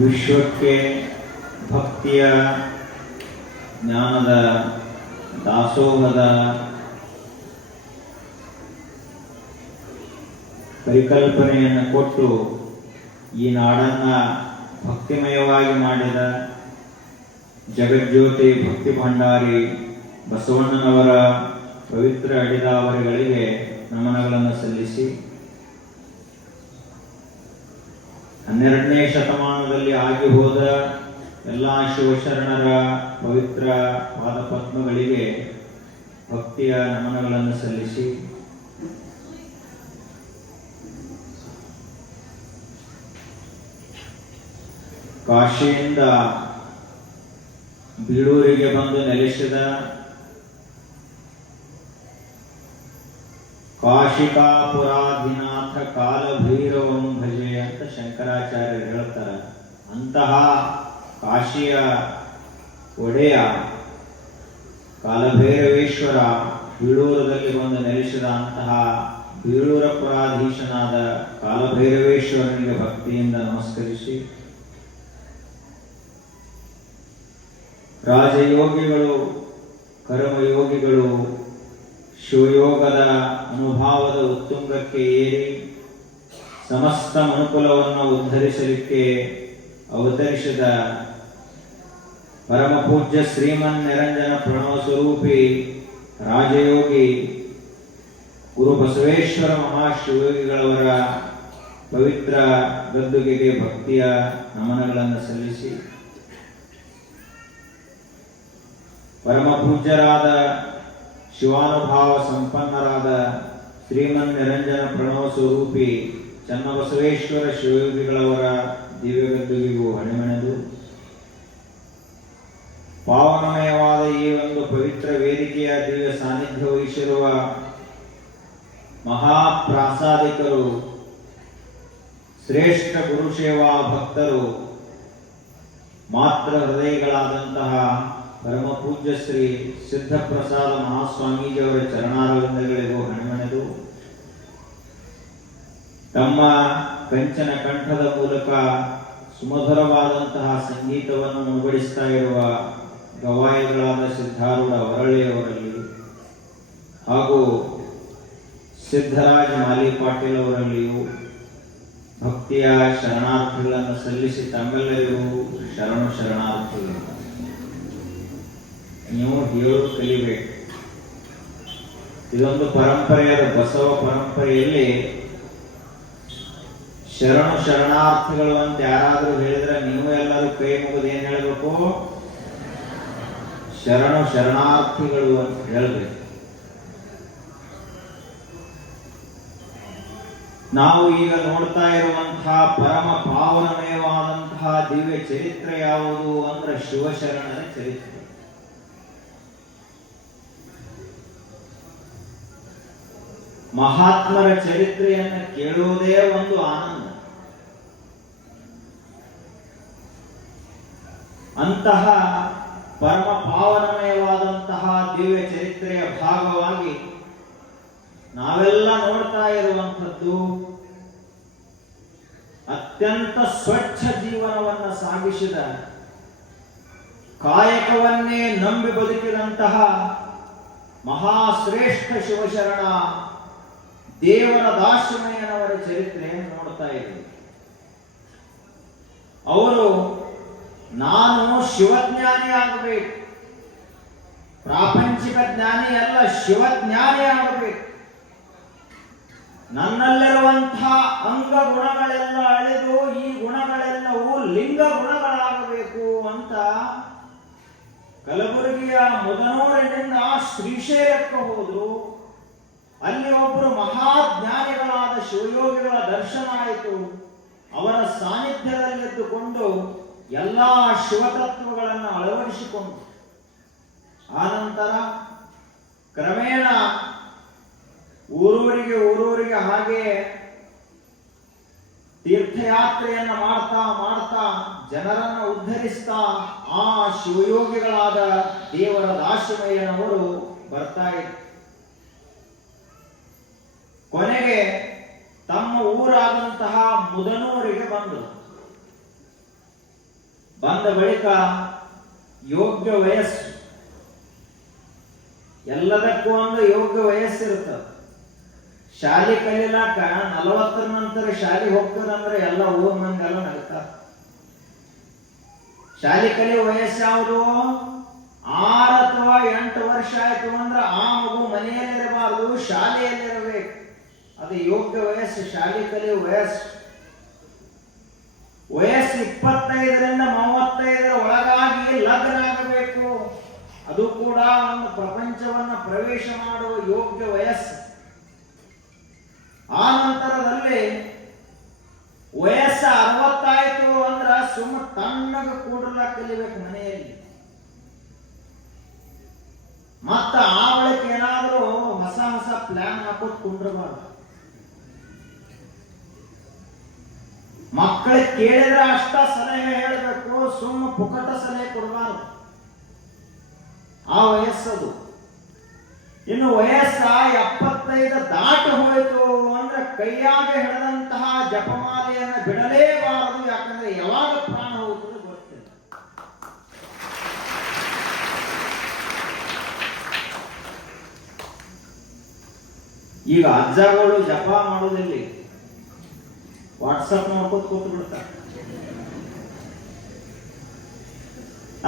ವಿಶ್ವಕ್ಕೆ ಭಕ್ತಿಯ ಜ್ಞಾನದ ದಾಸೋಹದ ಪರಿಕಲ್ಪನೆಯನ್ನು ಕೊಟ್ಟು ಈ ನಾಡನ್ನು ಭಕ್ತಿಮಯವಾಗಿ ಮಾಡಿದ ಜಗಜ್ಯೋತಿ ಭಕ್ತಿ ಭಂಡಾರಿ ಬಸವಣ್ಣನವರ ಪವಿತ್ರ ಅಡಿದಾವರಿಗಳಿಗೆ ನಮನಗಳನ್ನು ಸಲ್ಲಿಸಿ 12ನೇ ಶತಮಾನದಲ್ಲಿ ಆಗಿ ಹೋದ ಎಲ್ಲ ಶಿವಶರಣರ ಪವಿತ್ರ ಪಾದಪದ್ಮಗಳಿಗೆ ಭಕ್ತಿಯ ನಮನಗಳನ್ನು ಸಲ್ಲಿಸಿ ಕಾಶಿಯಿಂದ ಬೀಳೂರಿಗೆ ಬಂದು ನೆಲೆಸಿದ ಕಾಶಿಕಾಪುರಾಧಿನಾಥ ಕಾಲಭೈರವಂ ಭಜೆ ಅಂತ ಶಂಕರಾಚಾರ್ಯರು ಹೇಳ್ತಾರೆ. ಅಂತಹ ಕಾಶಿಯ ಒಡೆಯ ಕಾಲಭೈರವೇಶ್ವರ ಬೀಳೂರದಲ್ಲಿ ಬಂದು ನೆಲೆಸಿದ ಅಂತಹ ಬೀಳೂರ ಪುರಾಧೀಶನಾದ ಕಾಲಭೈರವೇಶ್ವರನಿಗೆ ಭಕ್ತಿಯಿಂದ ನಮಸ್ಕರಿಸಿ ರಾಜಯೋಗಿಗಳು ಕರ್ಮಯೋಗಿಗಳು ಶಿವಯೋಗದ ಅನುಭಾವದ ಉತ್ತುಂಗಕ್ಕೆ ಏರಿ ಸಮಸ್ತ ಮನುಕುಲವನ್ನು ಉದ್ಧರಿಸಲಿಕ್ಕೆ ಅವತರಿಸಿದ ಪರಮಪೂಜ್ಯ ಶ್ರೀಮನ್ ನಿರಂಜನ ಪ್ರಣವ ಸ್ವರೂಪಿ ರಾಜಯೋಗಿ ಗುರು ಬಸವೇಶ್ವರ ಮಹಾಶಿವಯೋಗಿಗಳವರ ಪವಿತ್ರ ಗದ್ದುಗೆಗೆ ಭಕ್ತಿಯ ನಮನಗಳನ್ನು ಸಲ್ಲಿಸಿ ಪರಮಪೂಜ್ಯರಾದ ಶಿವಾನುಭಾವ ಸಂಪನ್ನರಾದ ಶ್ರೀಮನ್ ನಿರಂಜನ ಪ್ರಣವ ಸ್ವರೂಪಿ ಚನ್ನಬಸವೇಶ್ವರ ಶಿವಯೋಗಿಗಳವರ ದಿವ್ಯಗದ್ದುಗೆಗೂ ಹಣಿಮಣೆದು ಪಾವನಮಯವಾದ ಈ ಒಂದು ಪವಿತ್ರ ವೇದಿಕೆಯ ದಿವ್ಯ ಸಾನ್ನಿಧ್ಯ ವಹಿಸಿರುವ ಮಹಾಪ್ರಾಸಾದಿಕರು, ಶ್ರೇಷ್ಠ ಗುರುಸೇವಾ ಭಕ್ತರು, ಮಾತೃ ಹೃದಯಗಳಾದಂತಹ ಪರಮ ಪೂಜ್ಯ ಶ್ರೀ ಸಿದ್ಧಪ್ರಸಾದ ಮಹಾಸ್ವಾಮೀಜಿಯವರ ಚರಣಾರವಿಂದಗಳಿಗೂ ಹಣಿಮಣೆದು ತಮ್ಮ ಕಂಚನ ಕಂಠದ ಮೂಲಕ ಸುಮಧುರವಾದಂತಹ ಸಂಗೀತವನ್ನು ಮುಡಿಸ್ತಾ ಇರುವ ಗವಾಯಿಗಳಾದ ಸಿದ್ಧಾರೂಢ ಹೊರಳಿಯವರಲ್ಲಿ ಹಾಗೂ ಸಿದ್ಧರಾಜ ಮಾಲಿ ಪಾಟೀಲ್ ಅವರಲ್ಲಿಯೂ ಭಕ್ತಿಯ ಶರಣಾರ್ಥಿಗಳನ್ನು ಸಲ್ಲಿಸಿ ತಮ್ಮೆಲ್ಲರಿಗೂ ಶರಣಾರ್ಥಿಗಳು. ನೀವು ಹೇಳು ಕಲಿಬೇಕು. ಇದೊಂದು ಪರಂಪರೆಯಾದ ಬಸವ ಪರಂಪರೆಯಲ್ಲಿ ಶರಣಾರ್ಥಿಗಳು ಅಂತ ಯಾರಾದರೂ ಹೇಳಿದ್ರೆ ನೀವು ಎಲ್ಲರೂ ಕೈ ಮುಗಿದು ಏನ್ ಹೇಳಬೇಕು? ಶರಣಾರ್ಥಿಗಳು ಅಂತ ಹೇಳಬೇಕು. ನಾವು ಈಗ ನೋಡ್ತಾ ಇರುವಂತಹ ಪರಮ ಪಾವನಮಯವಾದಂತಹ ದಿವ್ಯ ಚರಿತ್ರೆ ಯಾವುದು ಅಂದ್ರೆ ಶಿವಶರಣರ ಚರಿತ್ರೆ. ಮಹಾತ್ಮರ ಚರಿತ್ರೆಯನ್ನು ಕೇಳುವುದೇ ಒಂದು ಆನಂದ. ಅಂತಹ ಪರಮ ಪಾವನಮಯವಾದಂತಹ ದಿವ್ಯ ಚರಿತ್ರೆಯ ಭಾಗವಾಗಿ ನಾವೆಲ್ಲ ನೋಡ್ತಾ ಇರುವಂಥದ್ದು ಅತ್ಯಂತ ಸ್ವಚ್ಛ ಜೀವನವನ್ನು ಸಾಗಿಸಿದ, ಕಾಯಕವನ್ನೇ ನಂಬಿ ಬದುಕಿದಂತಹ ಮಹಾಶ್ರೇಷ್ಠ ಶಿವಶರಣ ದೇವರ ದಾಸಮಯ್ಯನವರ ಚರಿತ್ರೆಯನ್ನು ನೋಡ್ತಾ ಇದ್ದೀವಿ. ಅವರು ನಾನು ಶಿವಜ್ಞಾನಿ ಆಗಬೇಕು, ಪ್ರಾಪಂಚಿಕ ಜ್ಞಾನಿ ಅಲ್ಲ, ಶಿವಜ್ಞಾನಿ ಆಗಬೇಕು, ನನ್ನಲ್ಲಿರುವಂತಹ ಅಂಗ ಗುಣಗಳೆಲ್ಲ ಅಳೆದು ಈ ಗುಣಗಳೆಲ್ಲವೂ ಲಿಂಗ ಗುಣಗಳಾಗಬೇಕು ಅಂತ ಕಲಬುರಗಿಯ ಮುದನೂರಿನಿಂದ ಶ್ರೀಶೈಲಕ್ಕೆ ಹೋದ್ರು. ಅಲ್ಲಿ ಒಬ್ಬರು ಮಹಾಜ್ಞಾನಿಗಳಾದ ಶಿವಯೋಗಿಗಳ ದರ್ಶನ ಆಯಿತು. ಅವರ ಸಾನ್ನಿಧ್ಯದಲ್ಲಿದ್ದುಕೊಂಡು ಎಲ್ಲಾ ಶಿವತತ್ವಗಳನ್ನು ಅಳವಡಿಸಿಕೊಂಡು ಆನಂತರ ಕ್ರಮೇಣ ಊರೂರಿಗೆ ಹಾಗೆ ತೀರ್ಥಯಾತ್ರೆಯನ್ನು ಮಾಡ್ತಾ ಜನರನ್ನು ಉದ್ಧರಿಸ್ತಾ ಆ ಶಿವಯೋಗಿಗಳಾದ ದೇವರ ದಾಸಮಯ್ಯನವರು ಬರ್ತಾ ಇದ್ರು. ಕೊನೆಗೆ ತಮ್ಮ ಊರಾದಂತಹ ಮುದನೂರಿಗೆ ಬಂದರು. ಬಂದ ಬಳಿಕ ಯೋಗ್ಯ ವಯಸ್ಸು, ಎಲ್ಲದಕ್ಕೂ ಒಂದು ಯೋಗ್ಯ ವಯಸ್ಸಿರುತ್ತದೆ. ಶಾಲೆ ಕಲಿಲಾಕ 40 ನಂತರ ಶಾಲೆ ಹೋಗ್ತದಂದ್ರೆ ಎಲ್ಲ ಊರ್ ಮಂದೆಲ್ಲ ನಗ್ತಾರೆ. ಶಾಲೆ ಕಲಿಯೋ ವಯಸ್ಸು ಯಾವುದು? 6 ಅಥವಾ 8 ವರ್ಷ ಆಯ್ತು ಅಂದ್ರೆ ಆ ಮಗು ಮನೆಯಲ್ಲಿರಬಾರ್ದು, ಶಾಲೆಯಲ್ಲಿರಬೇಕು. ಅದು ಯೋಗ್ಯ ವಯಸ್ಸು, ಶಾಲೆ ಕಲಿಯೋ ವಯಸ್ಸು. ವಯಸ್ಸು 25ರಿಂದ 35 ಒಳಗಾಗಿ ಲಗ್ನ ಆಗಬೇಕು. ಅದು ಕೂಡ ಒಂದು ಪ್ರಪಂಚವನ್ನು ಪ್ರವೇಶ ಮಾಡುವ ಯೋಗ್ಯ ವಯಸ್ಸು. ಆ ನಂತರದಲ್ಲಿ ವಯಸ್ಸು 60 ಆಯ್ತು ಅಂದ್ರ ಸುಮ್ಮ ತಣ್ಣಗ ಕೂಡಲ ಕಲಿಬೇಕು ಮನೆಯಲ್ಲಿ. ಮತ್ತ ಆ ಬಳಿಕ ಏನಾದ್ರೂ ಹೊಸ ಹೊಸ ಪ್ಲಾನ್ ಹಾಕೋದು ಕುಂಡ್ರಬಾರ್ದು. ಮಕ್ಕಳಿಗೆ ಕೇಳಿದ್ರೆ ಅಷ್ಟ ಸಲಹೆ ಹೇಳಬೇಕು, ಸುಮ್ಮ ಪುಕಟ ಸಲಹೆ ಕೊಡಬಾರ್ದು. ಆ ವಯಸ್ಸದು. ಇನ್ನು ವಯಸ್ಸ 75 ದಾಟಿ ಹೋಯಿತು ಅಂದ್ರೆ ಕೈಯಾಗ ಹಿಡಿದಂತಹ ಜಪಮಾಲೆಯನ್ನು ಬಿಡಲೇಬಾರದು. ಯಾಕಂದ್ರೆ ಯಾವಾಗ ಪ್ರಾಣ ಹೋಗುತ್ತದೆ ಗೊತ್ತಿಲ್ಲ. ಈಗ ಅಜ್ಜಗಳು ಜಪ ಮಾಡೋದಿಲ್ಲಿ ವಾಟ್ಸಪ್ ನೋಡ್ಕೊತ ಕೂತು ಬಿಡ್ತಾರೆ.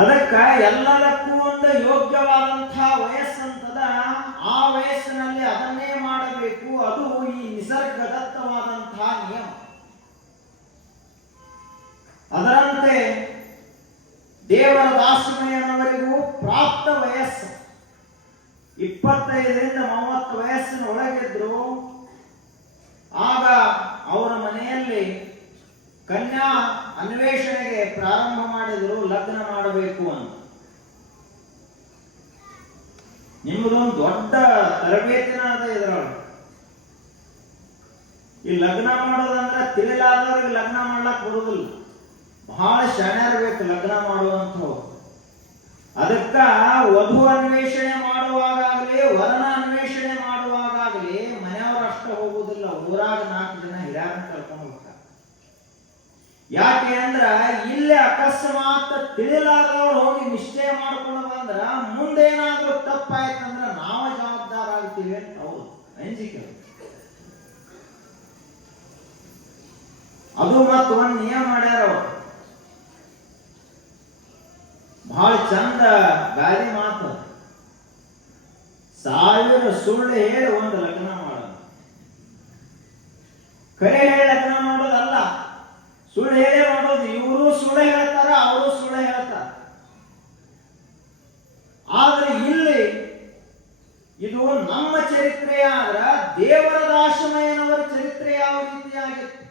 ಅದಕ್ಕ ಎಲ್ಲದಕ್ಕೂ ಒಂದು ಯೋಗ್ಯವಾದಂತಹ ವಯಸ್ಸಂತದ. ಆ ವಯಸ್ಸಿನಲ್ಲಿ ಅದನ್ನೇ ಮಾಡಬೇಕು. ಅದು ಈ ನಿಸರ್ಗದತ್ತವಾದಂತಹ ನಿಯಮ. ಅದರಂತೆ ದೇವರ ದಾಸಮಯ್ಯನವರಿಗೂ ಪ್ರಾಪ್ತ ವಯಸ್ಸು 25ರಿಂದ 30 ವಯಸ್ಸಿನ ಒಳಗಿದ್ರು. ಆಗ ಅವರ ಮನೆಯಲ್ಲಿ ಕನ್ಯಾ ಅನ್ವೇಷಣೆಗೆ ಪ್ರಾರಂಭ ಮಾಡಿದ್ರು, ಲಗ್ನ ಮಾಡಬೇಕು ಅಂತ. ನಿಮ್ಮದೊಂದು ದೊಡ್ಡ ತರಬೇತಿನ ಅದ ಇದರೊಳಗೆ. ಈ ಲಗ್ನ ಮಾಡೋದಂದ್ರೆ ತಿಳಿಲಾದವ್ರಿಗೆ ಲಗ್ನ ಮಾಡ್ಲಕ್ ಬರುದಿಲ್ಲ. ಬಹಳ ಶಾಣ್ಯರ್ಬೇಕು ಲಗ್ನ ಮಾಡುವಂಥವ್ರು. ಅದಕ್ಕ ವಧು ಅನ್ವೇಷಣೆ ಮಾಡುವಾಗಲೇ ವರನ ಅನ್ವೇಷಣೆ ಮಾಡುವಾಗಲೇ ಮನೆಯವರು ಅಷ್ಟ ಹೋಗುವುದಿಲ್ಲ, ಊರಾಗ 4 ಜನ ಹಿರಿಯರನ್ನ ಕರ್ಕೊಂಡು ಹೋಗ್ತಾರೆ. ಯಾಕೆ ಅಂದ್ರ ಇಲ್ಲಿ ಅಕಸ್ಮಾತ್ ತಿಳಿಲಾದವ್ರು ಹೋಗಿ ನಿಶ್ಚಯ ಮಾಡ್ಕೊಂಡು ಬಂದ್ರ ಮುಂದೇನಾದ್ರೂ ತಪ್ಪಾಯ್ತಂದ್ರ ನಾವ ಜವಾಬ್ದಾರ ಆಗ್ತೀವಿ ಅಂತ ಅವ್ರು ಅಂಜಿಕೆ. ಅದು ಮತ್ತ ಒಂದ್ ನಿಯಮ ಮಾಡ್ಯಾರ ಅವರು, ಬಹಳ ಚಂದ ಗಾಳಿ ಮಾತು. 1000 ಸುಳ್ಳು ಹೇಳಿ ಒಂದು ಲಗ್ನ ಮಾಡೋದು. ಕರೆ ಹೇಳಿ ಲಗ್ನ ಮಾಡೋದಲ್ಲ, ಸುಳ್ಳು ಹೇಳೇ ಮಾಡೋದು. ಇವರು ಸುಳ್ಳು ಹೇಳ್ತಾರ, ಅವರು ಸುಳ್ಳು ಹೇಳ್ತಾರ. ಆದ್ರೆ ಇಲ್ಲಿ ಇದು ನಮ್ಮ ಚರಿತ್ರೆ ಆದ್ರ ದೇವರ ದಾಸಮಯ್ಯನವರ ಚರಿತ್ರೆ ಯಾವ ರೀತಿಯಾಗಿತ್ತು,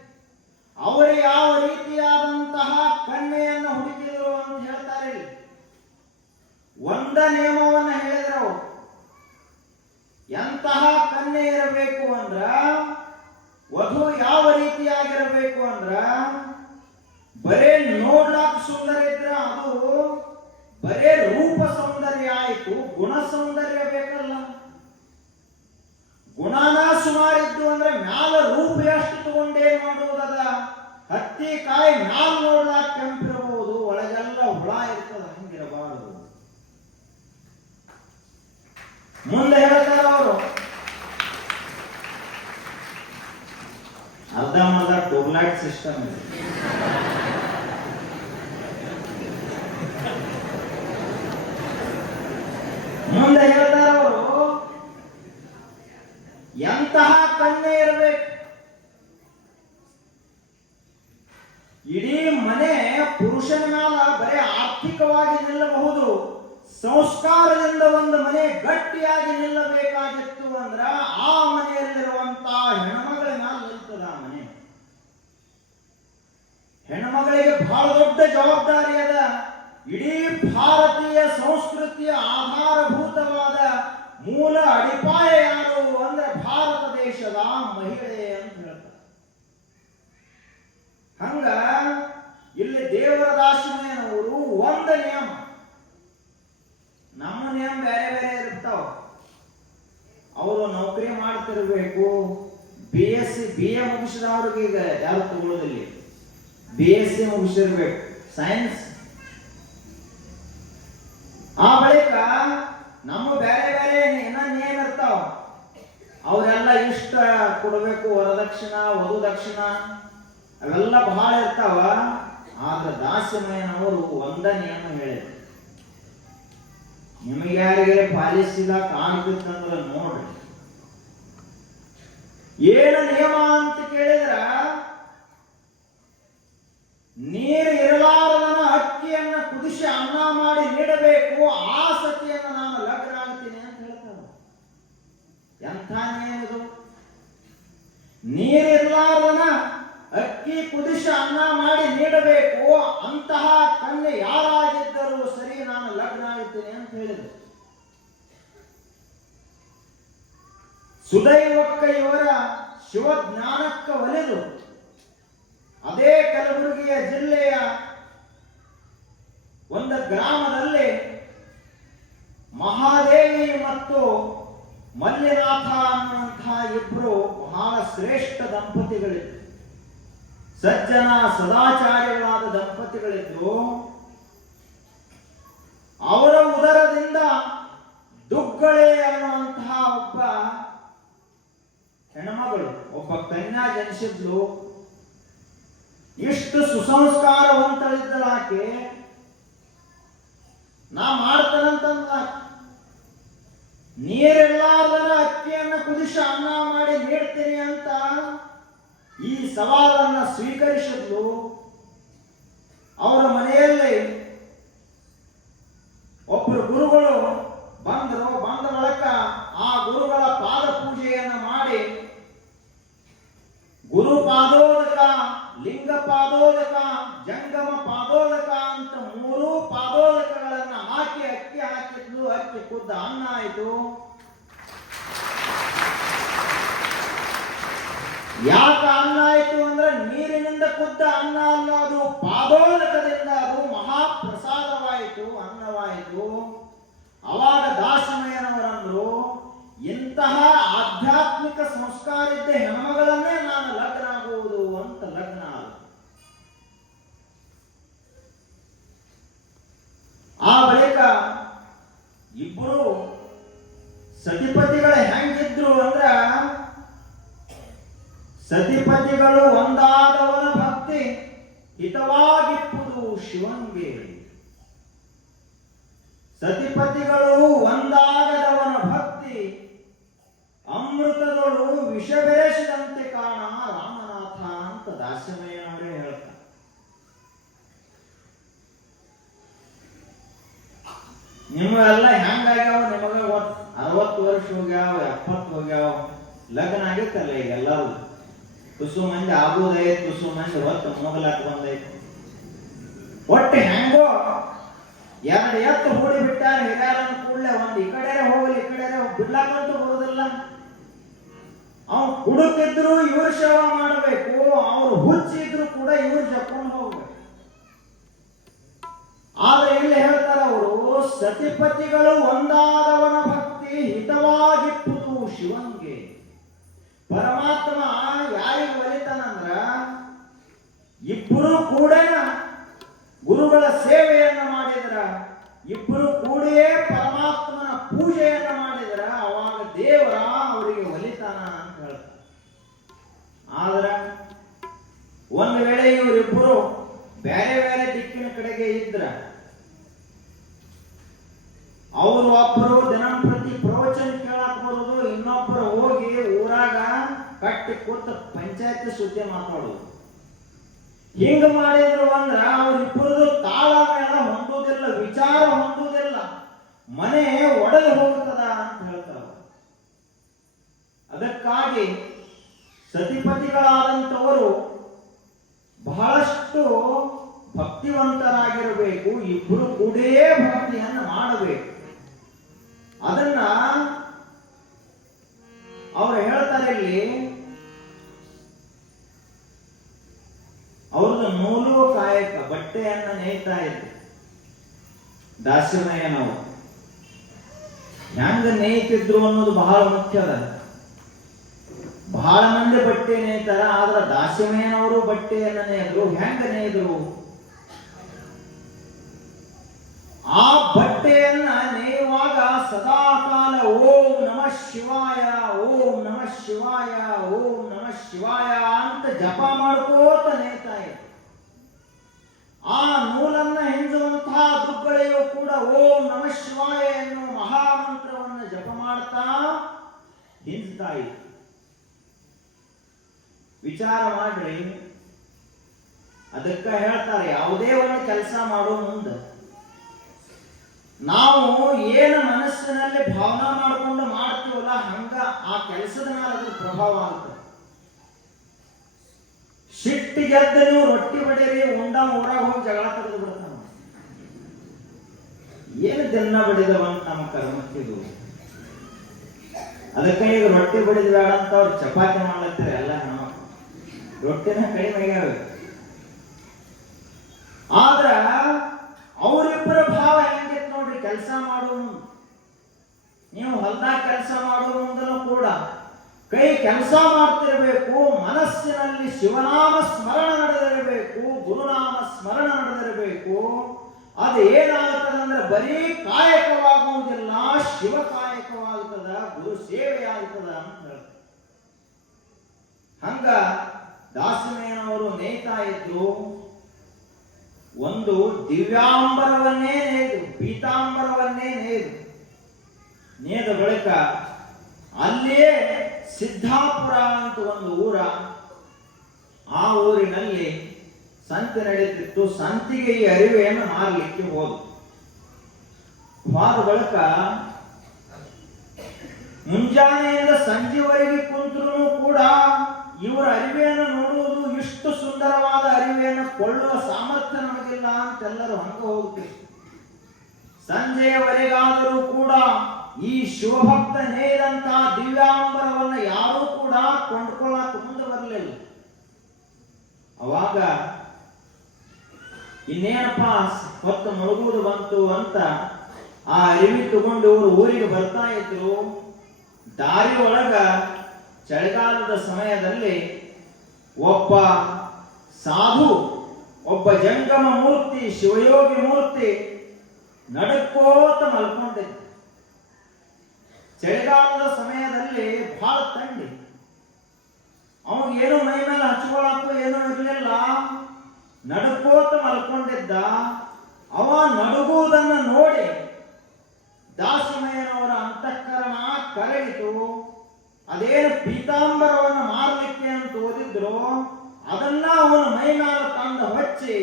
ಅವರು ಯಾವ ರೀತಿಯಾದಂತಹ ಕನ್ಯೆಯನ್ನು ಹುಡುಕಿದರು ಅಂತ ಹೇಳ್ತಾರೆ. ಒಂದ ನಿಯಮವನ್ನು ಹೇಳಿದ್ರು. ಎಂತಹ ಕನ್ಯೆ ಇರಬೇಕು ಅಂದ್ರ, ವಧು ಯಾವ ರೀತಿಯಾಗಿರಬೇಕು ಅಂದ್ರ, ಬರೇ ನೋಡ್ಲಾಕ ಸುಂದರ ಇದ್ರ ಅದು ಬರೇ ರೂಪ ಸೌಂದರ್ಯ ಆಯಿತು, ಗುಣ ಸೌಂದರ್ಯ ಬೇಕಲ್ಲ. ಗುಣನ ಸುಮಾರಿದ್ದು ಅಂದ್ರೆ ಮ್ಯಾಲ ರೂಪ ಎಷ್ಟು ತಗೊಂಡೇನ್ ಮಾಡುವುದದ. ಹತ್ತಿ ಕಾಯಿ ಮ್ಯಾಲ ನೋಡ್ಲಾಕ ಕೆಂಪಿರಬಹುದು, ಒಳಗೆಲ್ಲ ಹುಳ ಇರ್ತದ, ಹಂಗಿರಬಾರದು. ಮುಂದೆ ಹೇಳ್ತಾರ ಅವರು, ಅರ್ಧಂಬರ್ಧ ಟ್ಯೂಬ್ಲೈಟ್ ಸಿಸ್ಟಮ್ ಇದೆ. ಮುಂದೆ ಹೇಳ್ತಾರ ಅವರು, ಎಂತಹ ಕನ್ಯೆ ಇರಬೇಕು. ಇಡೀ ಮನೆ ಪುರುಷನ ಮ್ಯಾಲ ಬರೀ ಆರ್ಥಿಕವಾಗಿ ನಿಲ್ಲಬಹುದು, ಸಂಸ್ಕಾರದಿಂದ ಒಂದು ಮನೆ ಗಟ್ಟಿಯಾಗಿ ನಿಲ್ಲಬೇಕಾಗಿತ್ತು ಅಂದ್ರ ಆ ಮನೆಯಲ್ಲಿರುವಂತಹ ಹೆಣ್ಮಗಳ ಮ್ಯಾಲ ನಿಲ್ತದ. ಆ ಮನೆ ಹೆಣ್ಮಗಳಿಗೆ ಬಹಳ ದೊಡ್ಡ ಜವಾಬ್ದಾರಿ ಅದ. ಇಡೀ ಭಾರತೀಯ ಸಂಸ್ಕೃತಿಯ ಆಧಾರಭೂತವಾದ ಮೂಲ ಅಡಿಪಾಯ ಯಾರು ಅಂದ್ರೆ ಭಾರತ ದೇಶದ ಮಹಿಳೆ ಅಂತ ಹೇಳ್ತಾರೆ. ಹಂಗ ಇಲ್ಲಿ ದೇವರ ದಾಸಮಯ್ಯನವರು ಒಂದು ನಿಯಮ, ನಮ್ಮ ನಿಯಮ ಬೇರೆ ಬೇರೆ ಇರ್ತಾವ. ಅವರು ನೌಕರಿ ಮಾಡ್ತಿರ್ಬೇಕು. BA ಮುಗಿಸಿದವ್ರಿಗೆ ಈಗ ಯಾರು ತಗೊಳ್ಳೋದಿಲ್ಲ. BSc ಮುಗಿಸಿರ್ಬೇಕು, ಸೈನ್ಸ್ ಆ ಬಳಿಕ ನಮ್ಮ ಬೇರೆ ಬೇರೆ ನಿಯಮ ಇರ್ತಾವ. ಅವರೆಲ್ಲ ಇಷ್ಟ ಕೊಡಬೇಕು, ವರದಕ್ಷಿಣ ವಧು ದಕ್ಷಿಣ ಅವೆಲ್ಲ ಬಹಳ ಇರ್ತಾವ. ಆದ್ರೆ ದಾಸ್ಯಮಯ್ಯನವರು ಒಂದ ನಿಯಮ ಹೇಳಿದ್ರು. ನಿಮಗೆ ಯಾರಿಗೆ ಪಾಲಿಸಿದ ಕಾಣ್ತಿತ್ತಂದ್ರೆ ನೋಡ್ರಿ. ಏನು ನಿಯಮ ಅಂತ ಕೇಳಿದ್ರ, ನೀರು ಇರಲಾರದನ ಅಕ್ಕಿಯನ್ನ ಕುದಿಸಿ ಅನ್ನ ಮಾಡಿ ನೀಡಬೇಕು, ಆ ಸತಿಯನ್ನು ನಾನು ಲಗ್ನ ಆಗ್ತೀನಿ ಅಂತ ಹೇಳ್ತಾರೆ. ಎಂಥ ನಿಯಮ ಇದು! ನೀರಿರಲಾರದನ ಅಕ್ಕಿ ಕುದಿಸಿ ಅನ್ನ ಮಾಡಿ ನೀಡಬೇಕು, ಅಂತಹ ಕನ್ಯೆ ಯಾರಾಗಿದ್ದರೂ ಸರಿ ನಾನು ಲಗ್ನ ಆಗ್ತೀನಿ ಅಂತ ಹೇಳಿದರು. ಸುದೈವಕ್ಕ ಇವರ ಶಿವಜ್ಞಾನಕ್ಕೆ ಒಲಿದು ಅದೇ ಕಲಬುರಗಿಯ ಜಿಲ್ಲೆಯ ಒಂದು ಗ್ರಾಮದಲ್ಲಿ ಮಹಾದೇವಿ ಮತ್ತು ಮಲ್ಲಿನಾಥ ಅನ್ನುವಂತಹ ಇಬ್ಬರು ಬಹಳ ಶ್ರೇಷ್ಠ ದಂಪತಿಗಳಿದ್ರು. ಸಜ್ಜನ ಸದಾಚಾರಿಗಳಾದ ದಂಪತಿಗಳಿದ್ದು, ಅವರ ಉದರದಿಂದ ದುಗ್ಗಳೆ ಅನ್ನುವಂತಹ ಒಬ್ಬ ಹೆಣ್ಮಗಳು, ಒಬ್ಬ ಕನ್ಯಾ ಜನಿಸಿದ್ಲು. ಇಷ್ಟು ಸುಸಂಸ್ಕಾರವಂತಳಿದ್ದಳಾಕೆ. ನಾ ಮಾಡ್ತಾನಂತಂದ ನೀರೆಲ್ಲಾರ್ದರ ಅಕ್ಕಿಯನ್ನು ಕುದಿಸಿ ಅನ್ನ ಮಾಡಿ ನೀಡ್ತೀನಿ ಅಂತ ಈ ಸವಾಲನ್ನು ಸ್ವೀಕರಿಸಿದ್ಲು. ಅವರ ಮನೆಯಲ್ಲಿ ಒಬ್ಬರು ಗುರುಗಳು ಬಂದರು. ಬಂದ ಬಳಿಕ ಆ ಗುರುಗಳ ಪಾದ ಪೂಜೆಯನ್ನು ಮಾಡಿ ಗುರು ಪಾದೋದಕ, ಲಿಂಗ ಪಾದೋದಕ, ಜಂಗಮ ಪಾದೋದಕ ಅಂತ 3 ಪಾದೋದಕಗಳನ್ನ ಹಾಕಿ ಅಕ್ಕಿ ಹಾಕಿದ್ಲು. ಅಕ್ಕಿ ಕುದ್ದ ಅನ್ನ ಆಯಿತು. ಯಾಕ ಅನ್ನ ಆಯಿತು ಅಂದ್ರೆ ನೀರಿನಿಂದ ಕುದ್ದ ಅನ್ನ ಅಲ್ಲ, ಅದು ಪಾದೋದಕದಿಂದ ಅದು ಮಹಾಪ್ರಸಾದವಾಯಿತು, ಅನ್ನವಾಯಿತು. ಅವಾಗ ದಾಸಮಯ್ಯನವರಂದ್ರು, ಇಂತಹ ಆಧ್ಯಾತ್ಮಿಕ ಸಂಸ್ಕಾರ ಇದ್ದ ಹೆಣ್ಮಗಳನ್ನೇ ನಾನು ಲಗ್ನ ಆಗುವುದು ಅಂತ ಲಗ್ನ ಆದ. ಆ ಬಳಿಕ ಇಬ್ಬರು ಸತಿಪತಿಗಳು ಹೆಂಗಿದ್ರು ಅಂದ್ರ, ಸತಿಪತಿಗಳು ಒಂದಾದವನ ಭಕ್ತಿ ಹಿತವಾಗಿಪ್ಪುದು ಶಿವಂಗೆ. ಸತಿಪತಿಗಳು ಒಂದಾಗದವನ ಭಕ್ತಿ ಅಮೃತದೊಳು ವಿಷ ಬೆರೆಸಿದಂತೆ ಕಾಣ ರಾಮನಾಥ ಅಂತ ದಾಸ್ಯಮಯ್ಯನವರೇ ಹೇಳ್ತಾರೆ. ನಿಮಗೆಲ್ಲ ಹೆಂಗಾಗ್ಯಾವ? ನಿಮಗ 60 ವರ್ಷ ಹೋಗ್ಯಾವ, 70 ಹೋಗ್ಯಾವ, ಲಗ್ನ ಆಗಿತ್ತಲ್ಲ ಈಗ ಎಲ್ಲರೂ. ತುಸು ಮಂದಿ ಆಗುದೈತ್, ತುಸು ಮಂದಿ ಹೊತ್ತು ಮೊದಲಾಕ ಬಂದೈತಿ. ಒಟ್ಟು ಹೆಂಗೋ 2 ಎತ್ತು ಹೂಡಿ ಬಿಟ್ಟಾರ ಹಿರಿಯರನ್ನ ಕೂಡಲೇ. ಒಂದು ಈ ಕಡೆ ಹೋಗಲಿ, ಈ ಕಡೆ ಬಿಡ್ಲಾಕಂತೂ ಬರುದಿಲ್ಲ. ಅವ್ನು ಕುಡುಕಿದ್ರು ಇವ್ರ ಸೇವಾ ಮಾಡಬೇಕು, ಅವ್ರು ಹುಚ್ಚಿದ್ರು ಕೂಡ ಇವ್ರು ಜಪ್ಕೊಂಡು ಹೋಗ್ಬೇಕು. ಆದ್ರೆ ಇಲ್ಲಿ ಹೇಳ್ತಾರ ಅವರು, ಸತಿಪತಿಗಳು ಒಂದಾದವನ ಭಕ್ತಿ ಹಿತವಾಗಿಪ್ಪುದು ಶಿವಂಗೆ. ಪರಮಾತ್ಮ ಯಾರಿಗೆ ಒಲಿತಾನಂದ್ರ, ಇಬ್ಬರು ಕೂಡ ಗುರುಗಳ ಸೇವೆಯನ್ನ ಮಾಡಿದ್ರ, ಇಬ್ಬರು ಕೂಡಿಯೇ ಪರಮಾತ್ಮನ ಪೂಜೆಯನ್ನ ಮಾಡಿದ್ರ, ಅವಾಗ ದೇವರ ಅವರಿಗೆ ಒಲಿತಾನ ಅಂತ ಹೇಳ್ತಾರೆ. ಆದ್ರ ಒಂದು ವೇಳೆ ಇವರಿಬ್ಬರು ಬೇರೆ ಬೇರೆ ದಿಕ್ಕಿನ ಕಡೆಗೆ ಇದ್ರ, ಅವರು ಒಬ್ಬರು ದಿನಂಪ್ರತಿ ಪ್ರವಚನ ಕೇಳಕ್ ಬರುದು, ಇನ್ನೊಬ್ಬರು ಹೋಗಿ ಊರಾಗ ಕಟ್ಟಿ ಕೂತ ಪಂಚಾಯತ್ ಸುದ್ದಿ ಮಾತಾಡುದು. ಹಿಂಗ ಮಾಡಿದ್ರು ಅಂದ್ರ ಅವರಿಬ್ಬರದು ತಾಳ ಮೇಳ ಹೊಂದುವುದಿಲ್ಲ, ವಿಚಾರ ಹೊಂದುವುದಿಲ್ಲ, ಮನೆ ಒಡೆದು ಹೋಗುತ್ತದ ಅಂತ ಹೇಳ್ತಾರ. ಅದಕ್ಕಾಗಿ ಸತಿಪತಿಗಳಾದಂಥವರು ಬಹಳಷ್ಟು ಭಕ್ತಿವಂತರಾಗಿರಬೇಕು, ಇಬ್ಬರು ಕೂಡಿಯೇ ಭಕ್ತಿಯನ್ನು ಮಾಡಬೇಕು. ಅದನ್ನ ಅವರು ಹೇಳ್ತಾರೆ ಇಲ್ಲಿ. ಅವ್ರದ್ದು ನೂಲು ಕಾಯಕ, ಬಟ್ಟೆಯನ್ನ ನೇಯ್ತಾ ಇದ್ರು ದಾಸ್ಯಮಯ್ಯನವರು. ಹೆಂಗ ನೇಯ್ತಿದ್ರು ಅನ್ನೋದು ಬಹಳ ಮುಖ್ಯದ. ಬಹಳ ಮಂದಿ ಬಟ್ಟೆ ನೇಯ್ತಾರ, ಆದ್ರ ದಾಸ್ಯಮಯ್ಯನವರು ಬಟ್ಟೆಯನ್ನ ನೇಯ್ದ್ರು. ಹೆಂಗ ನೇಯ್ದ್ರು? ಆ ಬಟ್ಟೆಯನ್ನ ನೇಯುವಾಗ ಸದಾ ಕಾಲ ಓಂ ನಮಃ ಶಿವಾಯ, ಓಂ ನಮಃ ಶಿವಾಯ, ಓಂ ನಮಃ ಶಿವಾಯ ಅಂತ ಜಪ ಮಾಡ್ಕೋತ ನೇಯ್ತಾ ಇತ್ತು. ಆ ನೂಲನ್ನ ಹಿಂದುವಂತಹ ದುಗ್ಗಳೆಯು ಕೂಡ ಓಂ ನಮಃ ಶಿವಾಯ ಎನ್ನುವ ಮಹಾಮಂತ್ರವನ್ನು ಜಪ ಮಾಡ್ತಾ ಹಿಂಡ್ತಾ ಇತ್ತು. ವಿಚಾರ ಮಾಡ್ರಿ, ಅದಕ್ಕ ಹೇಳ್ತಾರೆ ಯಾವುದೇ ಒಂದು ಕೆಲಸ ಮಾಡೋ ಮುಂದೆ ನಾವು ಏನು ಮನಸ್ಸಿನಲ್ಲಿ ಭಾವನಾ ಮಾಡಿಕೊಂಡು ಮಾಡ್ತೀವಲ್ಲ ಹಂಗ ಆ ಕೆಲಸದ ಮೇಲೆ ಅದ್ರ ಪ್ರಭಾವ ಆಗುತ್ತೆ. ಸಿಟ್ಟಿಗೆದ್ದು ನೀವು ರೊಟ್ಟಿ ಬಡೀರಿ, ಉಂಡ ಊರಾಗ ಹೋಗಿ ಜಗಳ ತೆಗೆದು ಬಿಡ್ತಾನ. ಏನು ದಿನ ಬಡಿದವಂತ ನಮ್ಮ ಕರ್ಮಕ್ಕಿದು. ಅದಕ್ಕೆ ಈಗ ರೊಟ್ಟಿ ಬಡಿದ ಬೇಡ ಅಂತ ಅವ್ರು ಚಪಾತಿ ಮಾಡ್ಲತ್ತಾರೆ ಎಲ್ಲ ಹೆಣ್ಮಕ್ಳು. ರೊಟ್ಟಿನ ಕಡಿಮೆ ಆಗ್ಯಾವ. ಆದ್ರ ಅವರಿಬ್ಬರ ಭಾವ ಹೆಂಗಿತ್ತು ನೋಡ್ರಿ. ಕೆಲಸ ಮಾಡೋ ಮುಂದೆ, ನೀವು ಹೊಲದಾಗ ಕೆಲಸ ಮಾಡೋ ಮುಂದೂ ಕೂಡ ಕೈ ಕೆಲಸ ಮಾಡ್ತಿರಬೇಕು, ಮನಸ್ಸಿನಲ್ಲಿ ಶಿವನಾಮ ಸ್ಮರಣ ನಡೆದಿರಬೇಕು, ಗುರುನಾಮ ಸ್ಮರಣ ನಡೆದಿರಬೇಕು. ಅದು ಏನಾಗುತ್ತದಂದ್ರೆ ಬರೀ ಕಾಯಕವಾಗುವುದಿಲ್ಲ, ಶಿವ ಕಾಯಕವಾಗುತ್ತದ, ಗುರು ಸೇವೆ ಆಗುತ್ತದ ಅಂತ ಹೇಳ್ತಾರೆ. ಹಂಗ ದಾಸಿಮಯ್ಯನವರು ನೇಯ್ತಾ ಇದ್ರು. ಒಂದು ದಿವ್ಯಾಂಬರವನ್ನೇ ನೇಯ್ದು, ಪೀತಾಂಬರವನ್ನೇ ನೇಯ್ದ ಬಳಿಕ ಅಲ್ಲಿಯೇ ಸಿದ್ದಾಪುರ ಅಂತ ಒಂದು ಊರ. ಆ ಊರಿನಲ್ಲಿ ಸಂತೆ ನಡೀತಿತ್ತು. ಸಂತಿಗೆ ಈ ಅರಿವೆಯನ್ನು ಮಾರಲಿಕ್ಕೆ ಹೋದ ಬಳಿಕ ಮುಂಜಾನೆಯಿಂದ ಸಂಜೆವರೆಗೆ ಕುಂತರೂ ಕೂಡ ಇವರ ಅರಿವೆಯನ್ನು ನೋಡುವುದು, ಇಷ್ಟು ಸುಂದರವಾದ ಅರಿವೆಯನ್ನು ಕೊಳ್ಳುವ ಸಾಮರ್ಥ್ಯ ನಮಗಿಲ್ಲ ಅಂತೆಲ್ಲರೂ ಹಂಗ ಹೋಗ್ತೀವಿ. ಸಂಜೆಯವರೆಗಾದರೂ ಕೂಡ ಈ ಶಿವಭಕ್ತ ನೇಯ್ದಂತಹ ದಿವ್ಯಾಂಬರವನ್ನು ಯಾರೂ ಕೂಡ ಕೊಂಡ್ಕೊಳ್ಳಕ ಮುಂದೆ ಬರಲಿಲ್ಲ. ಅವಾಗ ಇನ್ನೇನಪ್ಪ ಹೊತ್ತು ಮುಳುಗುವುದು ಬಂತು ಅಂತ ಆ ಅರಿವಿ ತಗೊಂಡು ಇವರು ಊರಿಗೆ ಬರ್ತಾ ಇದ್ರು. ದಾರಿ ಒಳಗ ಚಳಿಗಾಲದ ಸಮಯದಲ್ಲಿ ಒಬ್ಬ ಸಾಧು, ಒಬ್ಬ ಜಂಗಮ ಮೂರ್ತಿ, ಶಿವಯೋಗಿ ಮೂರ್ತಿ ನಡುಕೋತ ಮಲ್ಕೊಂಡಿದ್ದ. ಚಳಿಗಾಲದ ಸಮಯದಲ್ಲಿ ಬಹಳ ಥಂಡಿ. ಅವನಿಗೇನು ಮೈ ಮೇಲೆ ಹಚ್ಕೊಳಕ್ಕೂ ಏನೂ ಇರಲಿಲ್ಲ. ನಡುಕೋತ ಮಲ್ಕೊಂಡಿದ್ದ. ಅವ ನಡುಗುವುದನ್ನ ನೋಡಿ ದಾಸಿಮಯ್ಯನವರ ಅಂತಃಕರಣ ಕರಗಿತು. ಅದೇನು ಪೀತಾಂಬರವನ್ನು ಮಾರಲಿಕ್ಕೆ ಅಂತ ಓದಿದ್ರು, ಅದನ್ನ ಅವನ ಮೈ ಮೇಲೆ ತಂದು ಹಚ್ಚಿ,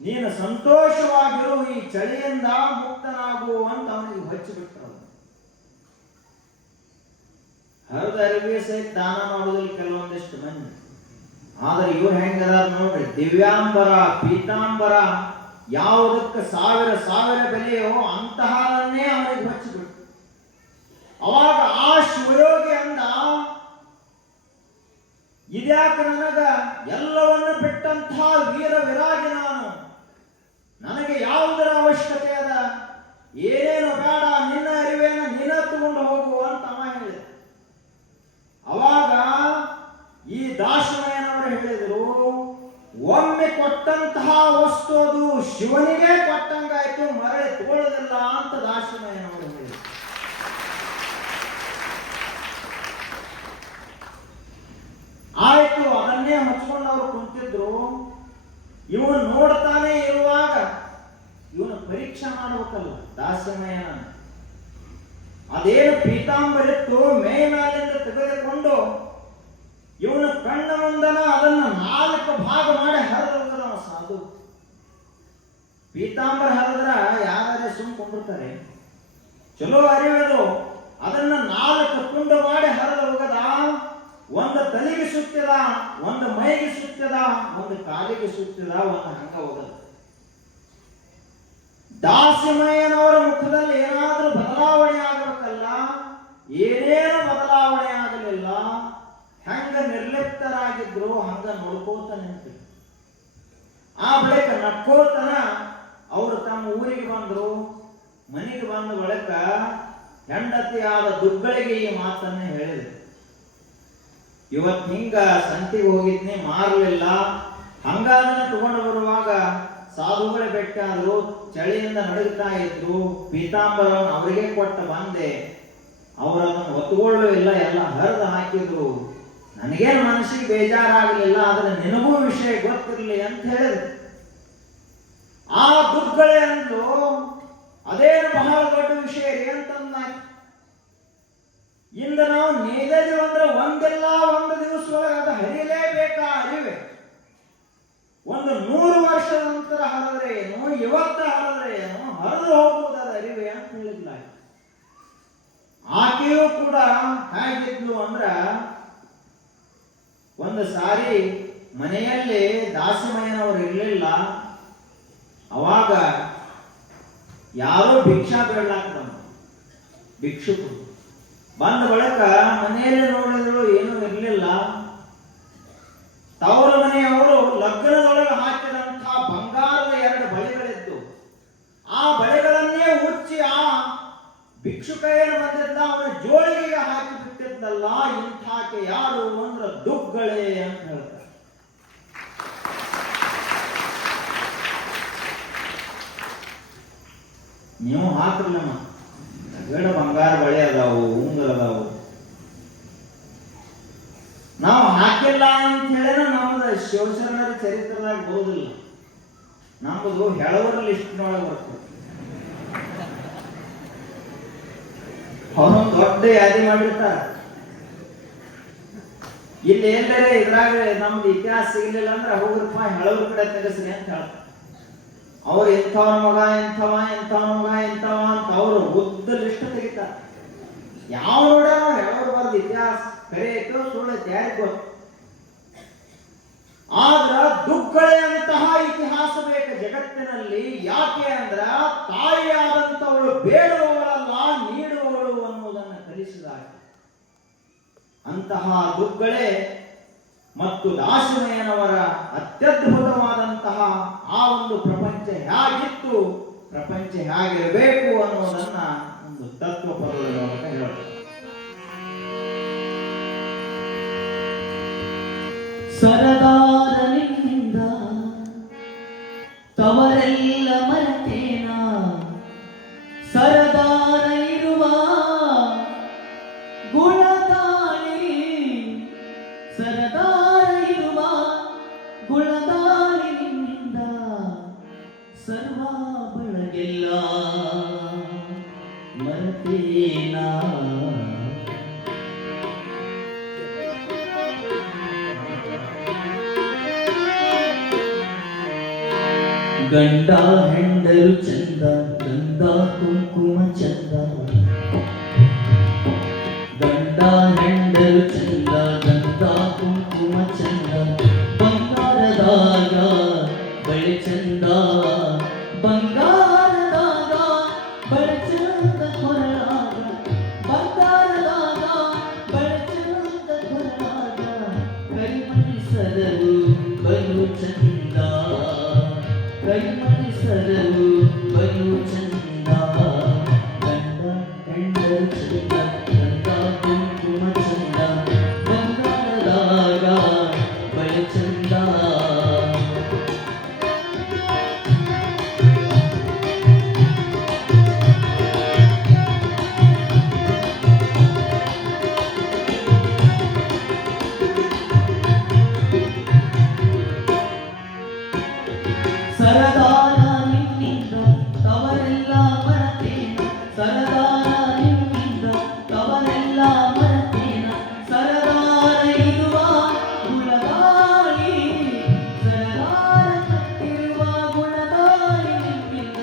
ನೀನು ಸಂತೋಷವಾಗಿರು, ಈ ಚಳಿಯಿಂದ ಮುಕ್ತನಾಗು ಅಂತ ಅವನಿಗೆ ಹಚ್ಚಿಬಿಟ್ರು. ಹರಿದ ಅರಿವೆ ಸಹಿತ ದಾನ ಮಾಡುವುದಿಲ್ಲ ಕೆಲವೊಂದಿಷ್ಟು ಮಂದಿ. ಆದ್ರೆ ಇವ್ರು ಹೆಂಗದಾರ ನೋಡ್ರಿ, ದಿವ್ಯಾಂಬರ ಪೀತಾಂಬರ ಯಾವುದಕ್ಕೆ ಸಾವಿರ ಸಾವಿರ ಬೆಲೆಯೋ ಅಂತಹನ್ನೇ ಅವನಿಗೆ ಹಚ್ಚಿಬಿಟ್ರು. ಅವಾಗ ಆ ಶಿವಯೋಗಿ ಅಂದ, ಇದ್ಯಾಕೆ ನನಗ ಎಲ್ಲವನ್ನು ಬಿಟ್ಟಂತಹ ವೀರ ವಿರಾಗಿ ನಾನು, ನನಗೆ ಯಾವುದರ ಅವಶ್ಯಕತೆ ಅದ, ಏನೇನು ಬೇಡ, ನಿನ್ನ ಅರಿವೇನ ನಿನ್ನ ತಗೊಂಡು ಹೋಗು ಅಂತ ಅವ ಹೇಳಿದ. ಅವಾಗ ಈ ದಾಸಮಯ್ಯನವರು ಹೇಳಿದರು, ಒಮ್ಮೆ ಕೊಟ್ಟಂತಹ ವಸ್ತು ಅದು ಶಿವನಿಗೆ ಕೊಟ್ಟಂಗಾಯ್ತು, ಮರಳಿ ತಗೊಳ್ಳೋದಿಲ್ಲ ಅಂತ ದಾಸಮಯ್ಯನವರು ಹೇಳಿದರು. ಆಯ್ತು, ಅದನ್ನೇ ಹಚ್ಕೊಂಡು ಅವರು ಕುಂತಿದ್ರು. ಇವನು ನೋಡ್ತಾನೆ ಇರುವಾಗ ಇವನು ಪರೀಕ್ಷೆ ಮಾಡಬೇಕಲ್ಲ ದಾಸಮಯ್ಯನ. ಅದೇನು ಪೀತಾಂಬರಿತ್ತು ಮೇ ಮೇಲಿಂದ ತೆಗೆದುಕೊಂಡು ಇವನ ಕಣ್ಣ ಮುಂದನ ಅದನ್ನ 4 ಭಾಗ ಮಾಡಿ ಹರಿದ ಸಾಧು. ಪೀತಾಂಬರ ಹರಿದ್ರ ಯಾರೇ ಸುಮ್ಕೊಂಡ್ಬಿಡ್ತಾರೆ, ಚಲೋ ಅರಿವದು. ಅದನ್ನ 4 ತುಂಡು ಮಾಡಿ ಹರಿದ ಹೋಗದ. ಒಂದು ತಲೆಗೆ ಸುತ್ತಿದ, ಒಂದು ಮೈಗೆ ಸುತ್ತಿದ, ಒಂದು ಕಾಲಿಗೆ ಸುತ್ತಿದ, ಒಂದು ಹಂಗ ಹೋಗದ. ದಾಸಿಮಯ್ಯನವರ ಮುಖದಲ್ಲಿ ಏನಾದ್ರೂ ಬದಲಾವಣೆ ಆಗಬೇಕಲ್ಲ, ಏನೇನು ಬದಲಾವಣೆ ಆಗಲಿಲ್ಲ. ಹೆಂಗ ನಿರ್ಲಿಪ್ತರಾಗಿದ್ರು ಹಂಗ ನೋಡ್ಕೋತ ನಿಂತು. ಆ ಬಳಿಕ ನಕ್ಕೋತನ ಅವರು ತಮ್ಮ ಊರಿಗೆ ಬಂದ್ರು. ಮನೆಗೆ ಬಂದ ಬಳಿಕ ಹೆಂಡತಿಯಾದ ದುಗ್ಗಳಿಗೆ ಈ ಮಾತನ್ನ ಹೇಳಿದ್ರು, ಇವತ್ತು ಹಿಂಗ ಸಂತಿಗೆ ಹೋಗಿದ್ನಿ, ಮಾರಲಿಲ್ಲ, ಹಂಗಾದನ್ನ ತಗೊಂಡು ಬರುವಾಗ ಸಾಧುಗಳೇ ಬೇಕಾದ್ರು, ಚಳಿಯಿಂದ ನಡುಗ್ತಾ ಇದ್ರು, ಪೀತಾಂಬರವನ್ನು ಅವರಿಗೆ ಕೊಟ್ಟ ಬಂದೆ. ಅವರನ್ನು ಒತ್ತುಕೊಳ್ಳೂ ಇಲ್ಲ, ಎಲ್ಲ ಹರಿದು ಹಾಕಿದ್ರು. ನನಗೇನು ಮನಸ್ಸಿಗೆ ಬೇಜಾರಾಗಲಿಲ್ಲ, ಆದ್ರೆ ನಿನಗೂ ವಿಷಯ ಗೊತ್ತಿರಲಿ ಅಂತ ಹೇಳಿದ್ರು. ಆ ದುಗ್ಗಳೆ ಅಂದ್ರು ಅದೇನು ಬಹಳ ದೊಡ್ಡ ವಿಷಯ ರೀ ಅಂತಂದ. ಇಂದ ನಾವು ನೇಯ್ದಿವಿ ಅಂದ್ರೆ ಒಂದೆಲ್ಲ ಒಂದು ದಿವಸ ಒಳಗೆ ಅದು ಹರಿಯಲೇಬೇಕಾ ಅರಿವೆ. ಒಂದು 100 ವರ್ಷದ ನಂತರ ಹರಿದ್ರೆ ಏನು, ಇವತ್ತ ಹರಿದ್ರೆ ಏನು, ಹರಿದು ಹೋಗುವುದಾದ ಅರಿವೆ ಅಂತ ಹೇಳಿದ್ಲ. ಆಕೆಯೂ ಕೂಡ ಹೇಗಿದ್ಲು ಅಂದ್ರ, ಒಂದು ಸಾರಿ ಮನೆಯಲ್ಲಿ ದಾಸಿಮಯ್ಯನವರು ಇರಲಿಲ್ಲ. ಅವಾಗ ಯಾರೋ ಭಿಕ್ಷಾ ಬೇಡಲಾಕ ಬಂದ್ರು, ಭಿಕ್ಷುಕರು ಬಂದ ಬಳಿಕ ಮನೆಯಲ್ಲಿ ನೋಡಿದ್ರು ಏನೂ ಇರಲಿಲ್ಲ. ತವರ ಮನೆಯವರು ಲಗ್ನದೊಳಗೆ ಹಾಕಿದಂತಹ ಬಂಗಾರದ 2 ಬಳೆಗಳಿದ್ದು, ಆ ಬಳೆಗಳನ್ನೇ ಉಚ್ಚಿ ಆ ಭಿಕ್ಷುಕ ಏನು ಬಂದಿದ್ದ ಅವನ ಜೋಳಿಗೆಗೆ ಹಾಕಿ ಬಿಟ್ಟಿದ್ದಲ್ಲ. ಇಂಥಾಕೆ ಯಾರು ಅಂದ್ರ ದುಗ್ಗಳೆ ಅಂತ ಹೇಳ್ತಾರೆ. ನೀವು ಹಾಕ್ರಲ್ಲಮ್ಮ, ಬೇಡ ಬಂಗಾರ ಬಳೆ ಅದಾವು, ಉಂಗುರ ಅದಾವು. ನಾವು ಹಾಕಿಲ್ಲ ಅಂತ ಹೇಳಿದ್ರೆ ನಮ್ದು ಶಿವಶರಣರ ಚರಿತ್ರದಾಗ ಬರೋದಿಲ್ಲ. ನಮ್ಮದು ಹೆಳವರ ಲಿಸ್ಟ್ನೊಳಗೆ ಬರ್ತದೆ. ಅವರೊಂದು ದೊಡ್ಡ ಯಾದಿ ಮಾಡಿರ್ತಾರೆ. ಇಲ್ಲಿ ಎಲ್ಲರೇ ಇದ್ರಾಗ ನಮ್ದು ಇತಿಹಾಸ ಸಿಗಲಿಲ್ಲ ಅಂದ್ರೆ ಹೋಗ್ರಪ್ಪ ಹೆಳವ್ರ ಕಡೆ ತೆಗೆಸ್ರಿ ಅಂತ ಹೇಳ್ತಾರೆ. ಅವ್ರು ಇಂಥವನ ಮಗ, ಇಂಥವ ಇಂಥವನ ಮಗ, ಇಂಥವ ಅಂತ ಅವರು ಉದ್ದ ಲಿಸ್ಟ್ ತೆಗಿತಾರೆ. ಯಾವ ನೋಡ ಹೆಳವ್ರು ಬರ್ದು ಇತಿಹಾಸ ಕರೆ ಐತೋ ಸುಳ್ಳು ಯಾರಿಗೆ ಗೊತ್ತು. ಆದ್ರ ದುಗ್ಗಳೆಯಂತಹ ಇತಿಹಾಸ ಬೇಕು ಜಗತ್ತಿನಲ್ಲಿ. ಯಾಕೆ ಅಂದ್ರ ತಾಯಿಯಾದಂಥವಳು ಬೇಡುವವಳಲ್ಲ, ನೀಡುವವಳು ಅನ್ನುವುದನ್ನು ಕಲಿಸಿದಾಗ ಅಂತಹ ದುಗ್ಗಳೆ ಮತ್ತು ದಾಸಿಮಯ್ಯನವರ ಅತ್ಯದ್ಭುತವಾದಂತಹ ಆ ಒಂದು ಪ್ರಪಂಚ ಹೇಗಿತ್ತು, ಪ್ರಪಂಚ ಹೇಗಿರಬೇಕು ಅನ್ನೋದನ್ನ ಒಂದು ತತ್ವ ಪದಗಳ ಮೂಲಕ ಹೇಳುತ್ತೆ. ಸರದಾರನಿಂದ ತವರೆಲ್ಲ ಮರೆತೇನ, ಸರದಾರ ಇರುವ ಗುಣದಾಳಿ, ಸರದಾರ ಇರುವ ಗುಣದಾಳಿನಿಂದ ಸರ್ವ ಬಳಗೆಲ್ಲ ಮರೆತೇನ. ಗಂಡ ಹೆಂಡರು ಚಂದ, ಗಂಧ ಕುಂಕುಮ ಚಂದ. ಗಂಡ ಹೆಂಡರು ಚಂದ, ಗಂಧ ಕುಂಕುಮ ಚಂದ. ಬಂಗಾರದಾಗ ಬಳೆ ಚಂದ, ಬಂಗಾರದಾಗ ಬಳೆ ಚಂದ ಕೊರಳಾಗ, ಬಂಗಾರದಾಗ ಬಳೆ ಚಂದ ಕೊರಳಾಗ. ಕೈಮಣಿ ಸರವು ಬಲು ಚಂದ, ಕೈಮಣಿ ಸರವು ಬಲು ಚಂದ. ಗಂಡ ಹೆಂಡರು ಚಂದ, ಗಂಧ ಕುಂಕುಮ ಚಂದ. ಬಂಗಾರದಾಗ ಬಳೆ ಚಂದ. ಸರದಾರ ನಿನ್ನಿಂದ ತವರೆಲ್ಲ ಮರೆತೇನ, ಸರದಾರ ನಿನ್ನಿಂದ ತವರೆಲ್ಲ ಮರೆತೇನ. ಸರದಾರ ಇರುವ ಗುಣದಾಳಿ, ಸರದಾರ ಕಟ್ಟಿರುವ ಗುಣದಾಳಿ ನಿನ್ನಿಂದ,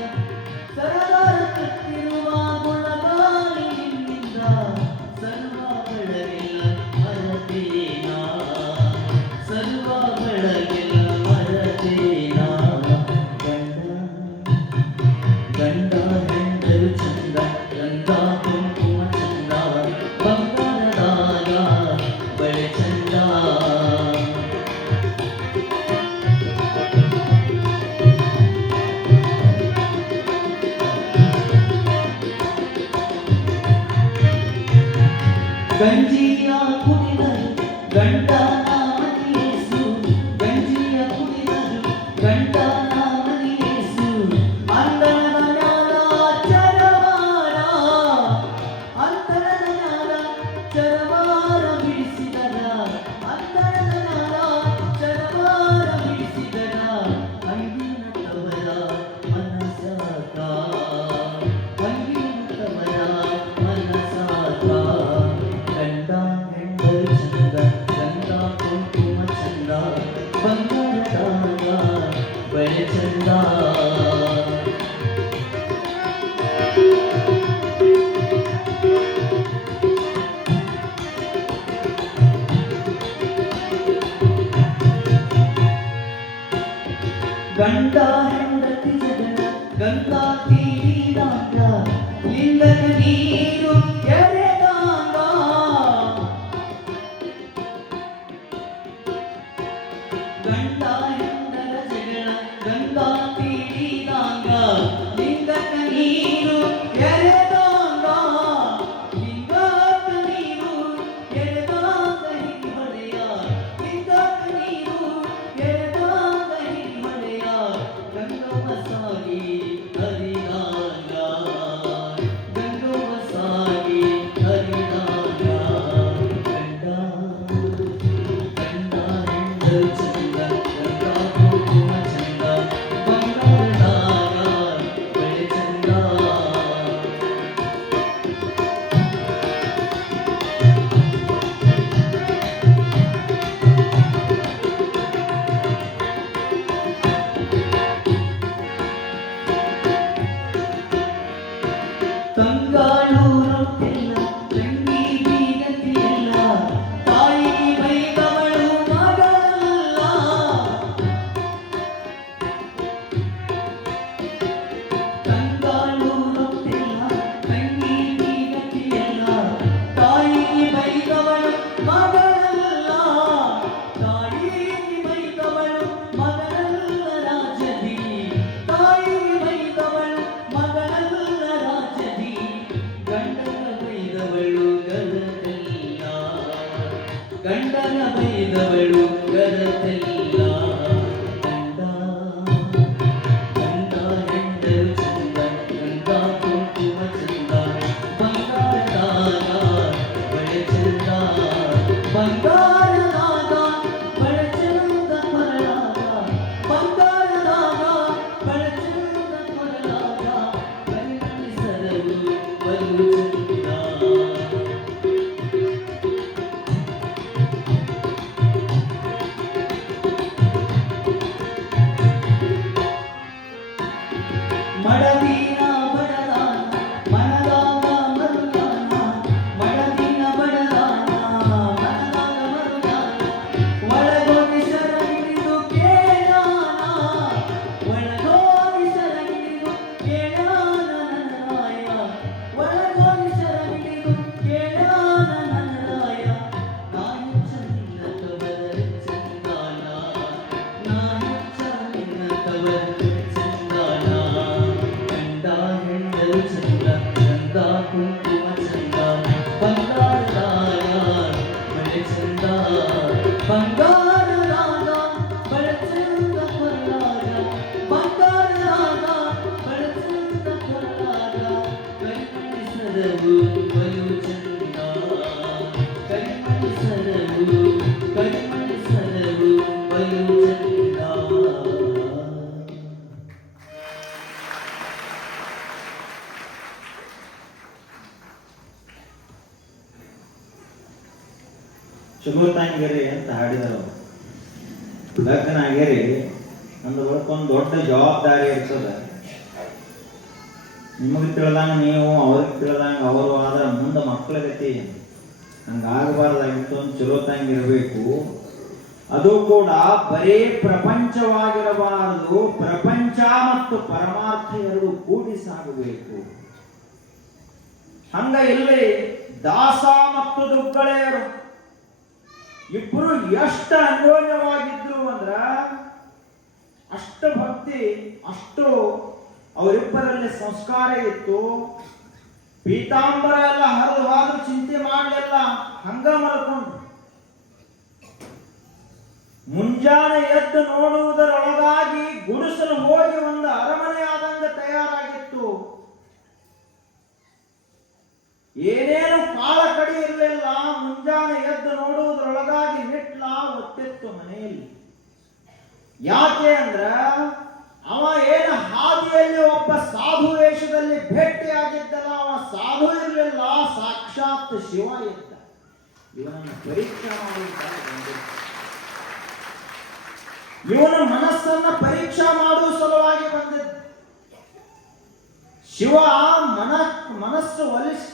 ಸರದಾರ ಕಟ್ಟಿರುವ ಗುಣದಾಳಿ ನಿನ್ನಿಂದ. ಸರ್ವ ಬೆಳಗೆಲ್ಲ ಮರೆತೇನ, ಸರ್ವ ಬೆಳಗೆಲ್ಲ ಮರೆತೇನ. ಗಂಡ ಹೆಂಡರು ಚಂದ, ಗಂಧ ಕುಂಕುಮ ಚಂದ. ಬಂಗಾರದಾಗ ಬಳೆ ಚಂದ. ಗಂಜಿಯ ಕುಡಿದರು ಗಂಡನ ಮನೆಯೇಸು, ಗಂಜಿಯ ಕುಡಿದರು ಗಂಡನ ಮನೆಯೇಸು. ಗಂಡ ಹೆಂಡತಿ ಜಗಳ ಗಂಧ ತೀರಿದಾಗ ಲಿಂಗನ ನೀರು ಎರೆದಾಗ ಗಂಡ ಹೆಂಡರ ಜಗಳ ಗಂಧ ತೀರಿದಾಗ ಲಿಂಗನ ನೀರು ಎರೆದಾಗ ಲಿಂಗಕ ನೀರು ಎರೆದಾಗ ಹಿರಿಮಳೆಯ ಲಿಂಗಕ ನೀರು ಎರೆದಾಗ ಹಿರಿಮಳೆಯ ಗಂಗವ್ವ ಸಾಗಿ ಹರಿದಾಗ ಗಂಗವ್ವ ಸಾಗಿ ಹರಿದಾಗ ಗಂಡ ಗಂಡ ಹೆಂಡರು ಚಂದ ಗಂಡ ಕುಂಕುಮ ಚಂದ ಬಂಗಾರದಾಗ ಬಳೆ ಚಂದ ತಂಗಾಳು ರೊಟ್ಟಿಲ್ಲ ತಂಗಿ ಬೀಗತಿಲ್ಲ ತಾಯಿ ಬೈದವಳು ಮಗಳಲ್ಲ ತಂಗಾಳು ರೊಟ್ಟಿಲ್ಲ ತಂಗಿ ಬೀಗತಿಲ್ಲ ತಾಯಿ ಬೈದವಳು ಮಗಳಲ್ಲ ತಾಯಿ ಬೈದವಳು ಮಗಳಲ್ಲ ರಾಜದಿ ತಾಯಿ ಬೈದವಳು ಮಗಳಲ್ಲ ರಾಜದಿ ಗಂಡನ ಬೈದವಳು ಗರತೆಲ್ಲ ಗಂಡನ ಬೈದವಳು ಗರತೆಲ್ಲ ಗಂಡ ಗಂಡ ಹೆಂಡರು ಚಂದ ಗಂಧ ಕುಂಕುಮ ಚಂದ ಬಂಗಾರದಾಗ ಬಳೆ ಚಂದ ಬಂಗಾರದಾಗ ಬಳೆ ಚಂದ ಕೊರಳಾಗ ಬಂಗಾರದಾಗ ಬಳೆ ಚಂದ ಕೊರಳಾಗ ಕೈಮಣಿಸರವು ಬಲು ಚಂದ ಮಡದಿನ ಬಡದಾನ ಮನದಾಗ ಮರುಗಾನ ಮಡದಿನ ಬಡದಾನ ಮನದಾಗ ಮರುಗಾನ ಒಳಗೋಗಿ ಸರಗಿಡಿದು ಕೇಳಾನ ಒಳಗೋಗಿ ಸರಗಿಡಿದು ಕೇಳಾನ ನನ್ನ ರಾಯ ಒಳಗೋಗಿ ಸರಗಿಡಿದು ಕೇಳಾನ ನನ್ನ ರಾಯ ನಾನು ಚಂದಿಲ್ಲ ತವರ ಚಂದಾನ ನಾನು ಚಂದಿಲ್ಲ ತವರ ಚಂದಾನ ಗಂಡ ಹೆಂಡರು ಚಂದ ಗಂಧ ಕುಂಕುಮ ಚಂದ ಬಂಗಾರದಾಗ ಬಳೆ ಚಂದ ಬಂಗಾರದಾಗ ಬಳೆ ಚಂದ ಕೊರಳಾಗ ಬಂಗಾರದಾಗ ಬಳೆ ಚಂದ ಕೊರಳಾಗ ಕೈಮಣಿಸರವು ಬಲು ಚಂದ ಕೈಮಣಿಸರವು ಕೈಮಣಿಸರವು ಬಲು ಚಂದ. ಶುಭೋತ್ತಾಂಗಿರಿ ಅಂತ ಹಾಡಿದರು. ಲಗ್ನ ಆಗ್ಯರಿ ಅಂದ ಒಂದು ದೊಡ್ಡ ಜವಾಬ್ದಾರಿ ಇರ್ತದೆ. ನಿಮಗೆ ತಿಳಿದಂಗ ನೀವು ಅವ್ರಿಗೆ ತಿಳಿದಂಗ ಅವರು ಆದ್ರೆ ಮುಂದೆ ಮಕ್ಕಳ ಗತಿ ಹಂಗಾಗಬಾರ್ದಾಗಿತ್ತು ಅಂತ ಚಲೋತ್ತಾಂಗಿರ್ಬೇಕು. ಅದು ಕೂಡ ಬರೀ ಪ್ರಪಂಚವಾಗಿರಬಾರದು, ಪ್ರಪಂಚ ಮತ್ತು ಪರಮಾರ್ಥ ಎರಡು ಕೂಡಿ ಸಾಗಬೇಕು. ಹಂಗ ಇಲ್ಲಿ ದಾಸ ಮತ್ತು ದುಗ್ಗಳೆಯರು ಇಬ್ರು ಎಷ್ಟು ಅನ್ಯೋನ್ಯವಾಗಿದ್ರು ಅಂದ್ರ ಅಷ್ಟು ಭಕ್ತಿ, ಅಷ್ಟು ಅವರಿಬ್ಬರಲ್ಲಿ ಸಂಸ್ಕಾರ ಇತ್ತು. ಪೀತಾಂಬರ ಎಲ್ಲ ಹರಿದು ಹೋದ್ರು ಚಿಂತೆ ಮಾಡಲಿಲ್ಲ, ಹಂಗ ಮಲ್ಕೊಂಡು ಮುಂಜಾನೆ ಎದ್ದು ನೋಡುವುದರೊಳಗಾಗಿ ಗುಡಿಸಲು ಹೋಗಿ ಒಂದು ಅರಮನೆ ಆದಂಗ ತಯಾರಾಗಿತ್ತು. ಏನೇನು ಕಾಲ ಕಡಿ ಇರಲಿಲ್ಲ. ಮುಂಜಾನೆ ಎದ್ದು ನೋಡುವುದರೊಳಗಾಗಿ ನಿಟ್ಲ ಒತ್ತಿತ್ತು ಮನೆಯಲ್ಲಿ. ಯಾಕೆ ಅಂದ್ರ ಅವ ಏನು ಹಾದಿಯಲ್ಲಿ ಒಬ್ಬ ಸಾಧು ವೇಷದಲ್ಲಿ ಭೇಟಿಯಾಗಿದ್ದಲ್ಲ, ಅವ ಸಾಧು ಇರಲಿಲ್ಲ, ಸಾಕ್ಷಾತ್ ಶಿವ ಇದ್ದ. ಇವನನ್ನು ಪರೀಕ್ಷೆ ಮಾಡಿದ್ದ. ಇವನ ಮನಸ್ಸನ್ನ ಪರೀಕ್ಷಾ ಮಾಡುವ ಸಲುವಾಗಿ ಬಂದಿದ್ದ. ಶಿವ ಮನಸ್ಸು ಒಲಿಸಿ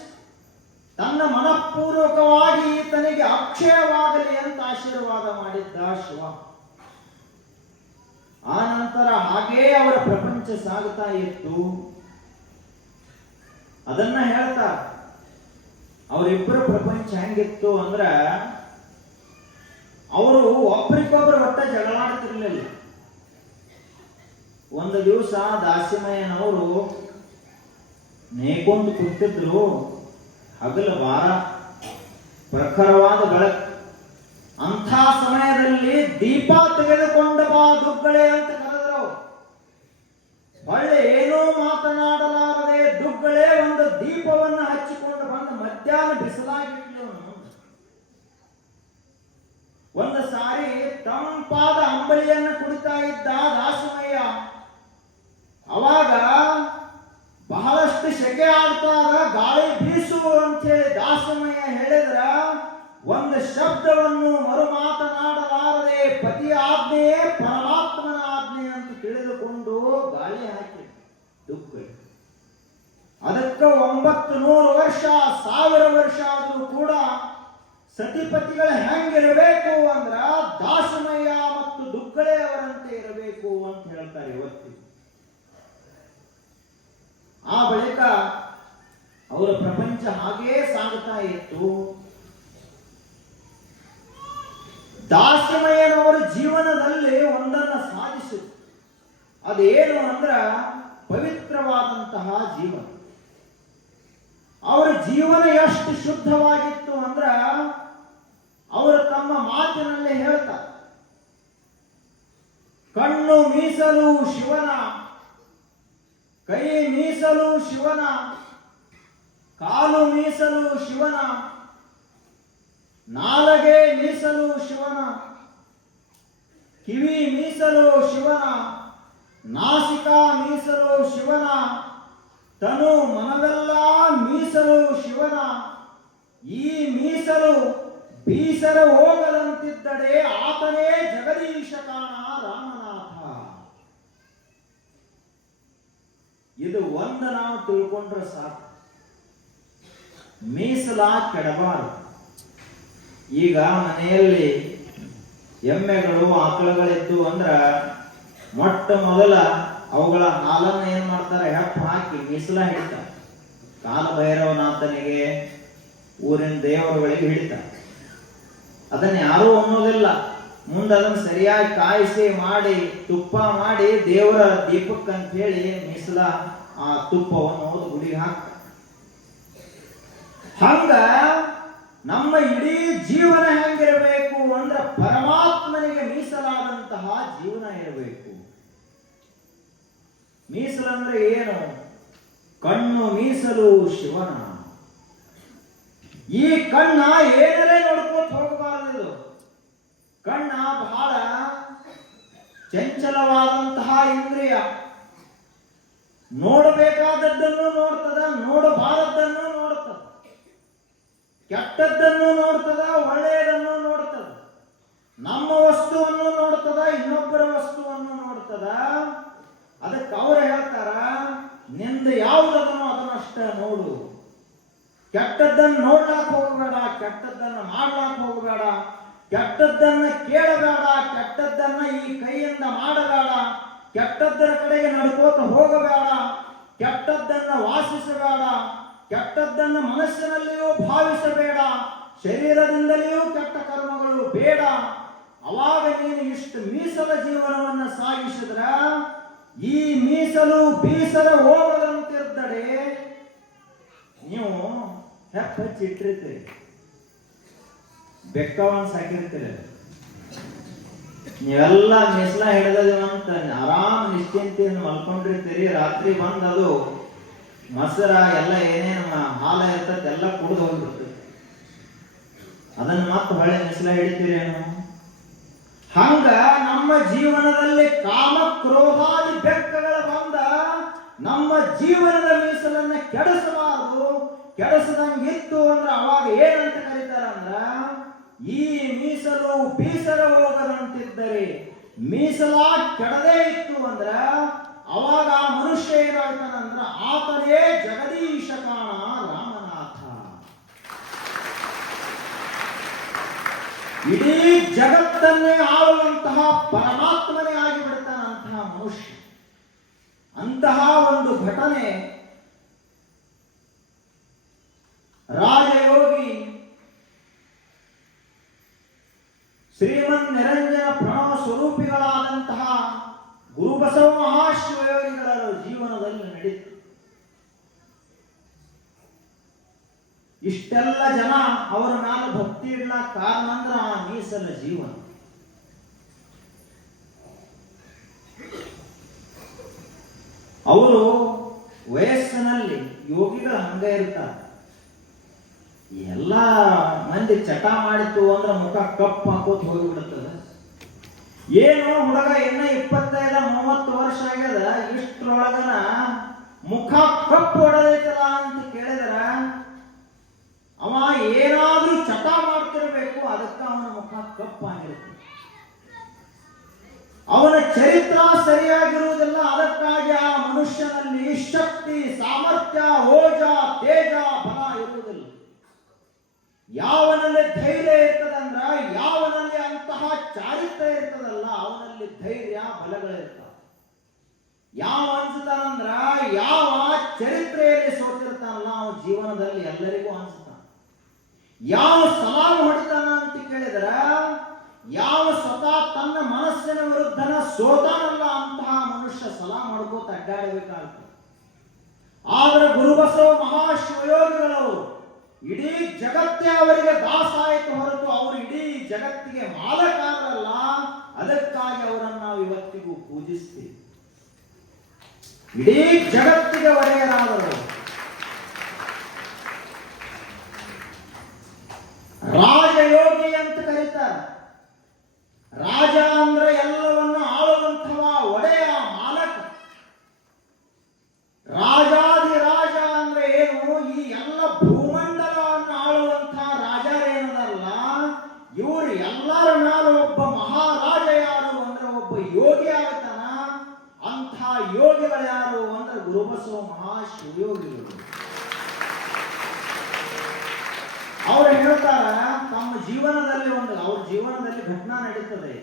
ತನ್ನ ಮನಪೂರ್ವಕವಾಗಿ ಈತನಿಗೆ ಅಕ್ಷಯವಾಗಲಿ ಅಂತ ಆಶೀರ್ವಾದ ಮಾಡಿದ್ದ ಶಿವ. ಆ ನಂತರ ನಂತರ ಹಾಗೇ ಅವರ ಪ್ರಪಂಚ ಸಾಗುತ್ತಾ ಇತ್ತು. ಅದನ್ನ ಹೇಳ್ತಾ ಅವರಿಬ್ಬರ ಪ್ರಪಂಚ ಹೆಂಗಿತ್ತು ಅಂದ್ರ ಅವರು ಒಬ್ರಿಗೊಬ್ರು ಒಟ್ಟ ಜಗಳಾಡ್ತಿರ್ಲಿಲ್ಲ. ಒಂದು ದಿವಸ ದಾಸಿಮಯ್ಯನವರು ನೇಕೊಂದು ಕೂತಿದ್ರು. ಹಗಲು ಬಾರ, ಪ್ರಖರವಾದ ಬೆಳಕು. ಅಂಥ ಸಮಯದಲ್ಲಿ ದೀಪ ತೆಗೆದುಕೊಂಡ ಬಾ ದುಗ್ಗಳೆ ಅಂತ ಕರೆದರು. ಹೊಳ್ಳೆ ಏನೂ ಮಾತನಾಡಲಾರದೆ ದುಗ್ಗಳೆ ಒಂದು ದೀಪವನ್ನು ಹಚ್ಚಿಕೊಂಡು ಬಂದು ಮಧ್ಯಾಹ್ನ ಬಿಸಿಲಾಗಿಟ್ಲು. ಒಂದು ಸಾರಿ ತಂಪಾದ ಅಂಬಲಿಯನ್ನು ಕುಡಿತಾ ಇದ್ದ ದಾಸಮಯ್ಯ. ಅವಾಗ ಬಹಳಷ್ಟು ಸೆಕೆ ಆಗ್ತಾಗ ಗಾಳಿ ಬೀಸು ಅಂತೇಳಿ ದಾಸಮಯ್ಯ ಹೇಳಿದ್ರ ಒಂದು ಶಬ್ದವನ್ನು ಮರು ಮಾತನಾಡಲಾರದೆ ಪತಿಯ ಆಜ್ಞೆಯೇ ಪರಮಾತ್ಮನ ಆಜ್ಞೆ ಅಂತ ತಿಳಿದುಕೊಂಡು ಗಾಳಿ ಹಾಕಿ ದುಗ್ಗಳೆ. ಅದಕ್ಕೆ 900 ವರ್ಷ 1000 ವರ್ಷ ಆದರೂ ಕೂಡ ಸತಿಪತಿಗಳು ಹೆಂಗಿರಬೇಕು ಅಂದ್ರ ದಾಸಮಯ್ಯ ಮತ್ತು ದುಗ್ಗಳೆ ಅವರಂತೆ ಇರಬೇಕು ಅಂತ ಹೇಳ್ತಾರೆ ಇವತ್ತು. ಆ ಬಳಿಕ ಅವರ ಪ್ರಪಂಚ ಹಾಗೇ ಸಾಗುತ್ತಾ ಇತ್ತು. ದಾಸಮಯ್ಯನವರ ಜೀವನದಲ್ಲಿ ಒಂದನ್ನ ಸಾಧಿಸಿತು. ಅದೇನು ಅಂದ್ರ ಪವಿತ್ರವಾದಂತಹ ಜೀವನ. ಅವರ ಜೀವನ ಎಷ್ಟು ಶುದ್ಧವಾಗಿತ್ತು ಅಂದ್ರ ಅವರು ತಮ್ಮ ಮಾತಿನಲ್ಲೇ ಹೇಳ್ತಾರೆ, ಕಣ್ಣು ಮೀಸಲು ಶಿವನ, ಕೈ ಮೀಸಲು ಶಿವನ, ಕಾಲು ಮೀಸಲು ಶಿವನ, ನಾಲಗೆ ಮೀಸಲು ಶಿವನ, ಕಿವಿ ಮೀಸಲು ಶಿವನ, ನಾಸಿಕ ಮೀಸಲು ಶಿವನ, ತನು ಮನವೆಲ್ಲ ಮೀಸಲು ಶಿವನ. ಈ ಮೀಸಲು ಬೀಸರ ಹೋಗದಂತಿದ್ದಡೆ ಆತನೇ ಜಗದೀಶ ಕಾಣ ರಾಮನಾಥ. ಇದು ಒಂದು ನಾವು ತಿಳ್ಕೊಂಡ್ರೆ ಸಾಕು. ಮೀಸಲ ಕೆಡಬಾರದು. ಈಗ ಮನೆಯಲ್ಲಿ ಎಮ್ಮೆಗಳು ಆಕಳುಗಳಿದ್ದು ಅಂದ್ರ ಮೊಟ್ಟ ಮೊದಲ ಅವುಗಳ ಹಾಲನ್ನು ಏನ್ ಮಾಡ್ತಾರೆ, ಹೆಪ್ಪು ಹಾಕಿ ಮೀಸಲ ಹಿಡಿತಾರೆ. ಕಾಲ ಭೈರವನಾಥನಿಗೆ, ಊರಿನ ದೇವರುಗಳಿಗೆ ಹಿಡಿತಾರೆ. ಅದನ್ನ ಯಾರೂ ಅನ್ನೋದಿಲ್ಲ. ಮುಂದೆ ಅದನ್ನು ಸರಿಯಾಗಿ ಕಾಯಿಸಿ ಮಾಡಿ ತುಪ್ಪ ಮಾಡಿ ದೇವರ ದೀಪಕ್ಕೆ ಅಂತ ಹೇಳಿ ಮೀಸಲ ಆ ತುಪ್ಪವನ್ನು ಹೋದ ಗುಡಿಗೆ ಹಾಕ್ತಾರೆ. ಹಂಗ ನಮ್ಮ ಇಡೀ ಜೀವನ ಹೆಂಗಿರಬೇಕು ಅಂದ್ರೆ ಪರಮಾತ್ಮನಿಗೆ ಮೀಸಲಾದಂತಹ ಜೀವನ ಇರಬೇಕು. ಮೀಸಲಂದ್ರೆ ಏನು? ಕಣ್ಣು ಮೀಸಲು ಶಿವನ. ಈ ಕಣ್ಣ ಏನರೇ ನೋಡ್ಕೋತ ಹೋಗಬಾರದು. ಕಣ್ಣ ಬಹಳ ಚಂಚಲವಾದಂತಹ ಇಂದ್ರಿಯ. ನೋಡಬೇಕಾದದ್ದನ್ನು ನೋಡ್ತದ, ನೋಡಬಾರದನ್ನು ನೋಡ್ತದ. ಕೆಟ್ಟದ್ದನ್ನು ನೋಡ್ತದ, ಒಳ್ಳೆಯದನ್ನು ನೋಡ್ತದ. ನಮ್ಮ ವಸ್ತುವನ್ನು ನೋಡ್ತದ, ಇನ್ನೊಬ್ಬರ ವಸ್ತುವನ್ನು ನೋಡ್ತದ. ಅದಕ್ಕೆ ಅವರು ಹೇಳ್ತಾರ, ನಿಂದ ಯಾವುದನ್ನು ಅದನ್ನಷ್ಟ ನೋಡು. ಕೆಟ್ಟದ್ದನ್ನು ನೋಡ್ಲಾಕ್ ಹೋಗಬೇಡ, ಕೆಟ್ಟದ್ದನ್ನು ಮಾಡ್ಲಾಕ್ ಹೋಗಬೇಡ, ಕೆಟ್ಟದ್ದನ್ನ ಕೇಳಬೇಡ, ಕೆಟ್ಟದ್ದನ್ನ ಈ ಕೈಯಿಂದ ಮಾಡಬೇಡ, ಕೆಟ್ಟದ್ದರ ಕಡೆಗೆ ನಡ್ಕೋತ ಹೋಗಬೇಡ, ಕೆಟ್ಟದ್ದನ್ನ ವಾಸಿಸಬೇಡ, ಕೆಟ್ಟದ್ದನ್ನ ಮನಸ್ಸಿನಲ್ಲಿಯೂ ಭಾವಿಸಬೇಡ, ಶರೀರದಿಂದಲೂ ಕೆಟ್ಟ ಕರ್ಮಗಳು ಬೇಡ. ಅವಾಗ ನೀನು ಇಷ್ಟು ಮೀಸಲ ಜೀವನವನ್ನು ಸಾಗಿಸಿದ್ರ ಈ ಮೀಸಲು ಬೀಸಲ ಹೋಗದಂತಿರ್ತಾರೆ. ನೀವು ಹೆಪ್ಪ ಹಚ್ಚಿಟ್ಟಿರ್ತೀರಿ, ಬೆಕ್ಕವನ್ನ ಸಾಕಿರ್ತೀರಿ. ನೀವೆಲ್ಲ ಮೀಸಲ ಹಿಡಿದಂತ ಆರಾಮ್ ನಿಶ್ಚಿಂತೆಯನ್ನು ಮಲ್ಕೊಂಡಿರ್ತೀರಿ. ರಾತ್ರಿ ಬಂದ್ ಅದು ಮೊಸರ ಎಲ್ಲ ಏನೇನು ಹಾಲ ಇರ್ತದೆ ಎಲ್ಲ ಕುಡಿದು ಹೋಗ್ಬಿಡ್ತದೆ. ಅದನ್ನ ಮತ್ತೆ ಹೊಳೆ ಮೀಸಲ ಹಿಡಿತೀರೇನು? ಹಂಗ ನಮ್ಮ ಜೀವನದಲ್ಲಿ ಕಾಮ ಕ್ರೋಧಾದಿ ಬೆಕ್ಕಗಳ ಬಂದ ನಮ್ಮ ಜೀವನದ ಮೀಸಲನ್ನ ಕೆಡಿಸಬಾರದು. ಕೆಡಿಸದಂಗಿತ್ತು ಅಂದ್ರೆ ಅವಾಗ ಏನಂತ ಕರೀತಾರಂದ್ರ, ಈ ಮೀಸಲು ಬೀಸರ ಹೋಗದಂತಿದ್ದರೆ, ಮೀಸಲ ಕೆಡದೇ ಇತ್ತು ಅಂದ್ರ ಅವಾಗ ಆ ಮನುಷ್ಯ ಏನಾಗ್ತಾನಂದ್ರ ಆತನೇ ಜಗದೀಶ ಕಾಣ ರಾಮನಾಥ. ಇಡೀ ಜಗತ್ತನ್ನೇ ಆಳುವಂತಹ ಪರಮಾತ್ಮನೇ ಆಗಿಬಿಡ್ತಾನಂತಹ ಮನುಷ್ಯ. ಅಂತಹ ಒಂದು ಘಟನೆ ರಾಜಯೋಗಿ ಶ್ರೀಮನ್ ನಿರಂಜನ ಪ್ರಣವ ಸ್ವರೂಪಿಗಳಾದಂತಹ ಗುರುಬಸವ ಮಹಾಶಿವಯೋಗಿಗಳ ಜೀವನದಲ್ಲಿ ನಡೀತು. ಇಷ್ಟೆಲ್ಲ ಜನ ಅವರ ಮೇಲೆ ಭಕ್ತಿ ಇಡ್ಲ ಕಾರಣ ಅಂದ್ರೆ ಆ ಮೀಸಲ ಜೀವನ. ಅವರು ವಯಸ್ಸಿನಲ್ಲಿ ಯೋಗಿಗಳ ಹಂಗ ಇರ್ತಾರೆ. ಎಲ್ಲ ಮಂದಿ ಚಟ ಮಾಡಿತು ಅಂದ್ರೆ ಮುಖ ಕಪ್ಪು ಹಾಕೋತ್ ಹೋಗಿಬಿಡುತ್ತದ. ಏನು ಹುಡುಗ ಇನ್ನ 25-30 ವರ್ಷ ಆಗ್ಯದ, ಇಷ್ಟರೊಳಗನ ಮುಖ ಕಪ್ಪು ಹೊಡೆದೈತಲ್ಲ ಅಂತ ಕೇಳಿದ್ರ ಅವ ಏನಾದ್ರೂ ಚಟ ಮಾಡ್ತಿರ್ಬೇಕು, ಅದಕ್ಕೆ ಅವನ ಮುಖ ಕಪ್ಪಾಗಿರುತ್ತೆ. ಅವನ ಚರಿತ್ರ ಸರಿಯಾಗಿರುವುದಿಲ್ಲ. ಅದಕ್ಕಾಗಿ ಆ ಮನುಷ್ಯನಲ್ಲಿ ಶಕ್ತಿ, ಸಾಮರ್ಥ್ಯ, ಓಜ, ತೇಜ, ಬಲ ಇರುವುದಿಲ್ಲ. ಯಾವನಲ್ಲಿ ಧೈರ್ಯ ಇರ್ತದಂದ್ರ, ಯಾವನಲ್ಲಿ ಅಂತಹ ಚಾರಿತ್ರ್ಯ ಇರ್ತದಲ್ಲ, ಅವನಲ್ಲಿ ಧೈರ್ಯ, ಬಲಗಳಿರ್ತಾವ. ಯಾವ ಅನ್ಸುತ್ತಾನಂದ್ರ, ಯಾವ ಚರಿತ್ರೆಯಲ್ಲಿ ಸೋತಿರ್ತಾನಲ್ಲ ಅವನ ಜೀವನದಲ್ಲಿ ಎಲ್ಲರಿಗೂ ಅನ್ಸುತ್ತಾನ. ಯಾವ ಸಲಾಮ್ ಹೊಡಿತಾನ ಅಂತ ಕೇಳಿದ್ರ, ಯಾವ ಸ್ವತಃ ತನ್ನ ಮನಸ್ಸಿನ ವಿರುದ್ಧನ ಸೋತಾನಲ್ಲ ಅಂತಹ ಮನುಷ್ಯ ಸಲಾಮ್ ಹೊಡ್ಕೋತ ಅಡ್ಡಾಡಬೇಕಾಗ್ತದೆ. ಆದ್ರೆ ಗುರುಬಸವ ಮಹಾಶಿವಯೋಗಿಗಳವರು ಇಡೀ ಜಗತ್ತೇ ಅವರಿಗೆ ದಾಸ ಆಯಿತು ಹೊರತು ಅವರು ಇಡೀ ಜಗತ್ತಿಗೆ ಮಾಲಕಾರರಲ್ಲ. ಅದಕ್ಕಾಗಿ ಅವರನ್ನು ನಾವು ಇವತ್ತಿಗೂ ಪೂಜಿಸ್ತೀವಿ. ಇಡೀ ಜಗತ್ತಿಗೆ ಒಡೆಯರಾದರು. ರಾಜಯೋಗಿ ಅಂತ ಕರೀತಾರೆ. ರಾಜ ಅಂದ್ರೆ ಎಲ್ಲವನ್ನು ಆಳುವಂಥವ, ಒಡೆಯ, ಮಾಲಕ. ರಾಜಾದಿರಾಜ ಅಂದ್ರೆ ಏನು? ಈ ಎಲ್ಲ ಭೂಮಂಡಲವನ್ನು ಆಳುವಂತಹ ರಾಜರೇನದಲ್ಲ, ಇವರು ಎಲ್ಲರ ಮೇಲೆ ಒಬ್ಬ ಮಹಾರಾಜ ಯಾರು ಅಂದ್ರೆ ಒಬ್ಬ ಯೋಗಿ ಆಗ್ತಾನ. ಅಂಥ ಯೋಗಿಗಳು ಯಾರು ಅಂದ್ರೆ ಗುರುಬಸವ ಮಹಾಶಿವಯೋಗಿಗಳು. ಅವರು ಹೇಳ್ತಾರ, ತಮ್ಮ ಜೀವನದಲ್ಲಿ ಅವ್ರ ಜೀವನದಲ್ಲಿ ಘಟನಾ ನಡೀತದೆ.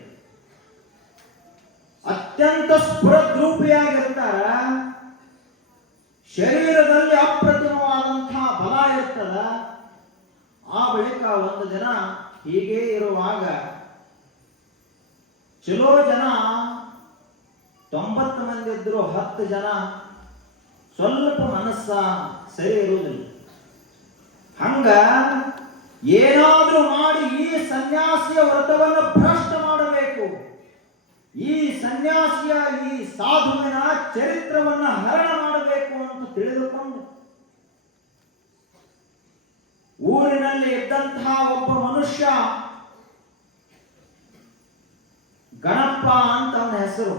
ಅತ್ಯಂತ ಸ್ಫುರದ್ರೂಪಿಯಾಗಿರ್ತಾರ. ಶರೀರದಲ್ಲಿ ಅಪ್ರತಿಮವಾದಂತಹ ಬಲ ಇರ್ತದ. ಆ ಬಳಿಕ ಒಂದು ದಿನ ಹೀಗೆ ಇರುವಾಗ ಚಲೋ ಜನ 90 ಮಂದಿ ಇದ್ರು, 10 ಜನ ಸ್ವಲ್ಪ ಮನಸ್ಸ ಸರಿ ಇರುವುದಿಲ್ಲ. ಹಂಗ ಏನಾದ್ರೂ ಮಾಡಿ ಈ ಸನ್ಯಾಸಿಯ ವ್ರತವನ್ನು ಭ್ರಷ್ಟ ಮಾಡಬೇಕು, ಈ ಸನ್ಯಾಸಿಯ, ಈ ಸಾಧುವಿನ ಚರಿತ್ರವನ್ನು ಹರಣ ಮಾಡಬೇಕು ಅಂತ ತಿಳಿದುಕೊಂಡು ಊರಿನಲ್ಲಿ ಇದ್ದಂತಹ ಒಬ್ಬ ಮನುಷ್ಯ, ಗಣಪ ಅಂತ ಅವನ ಹೆಸರು.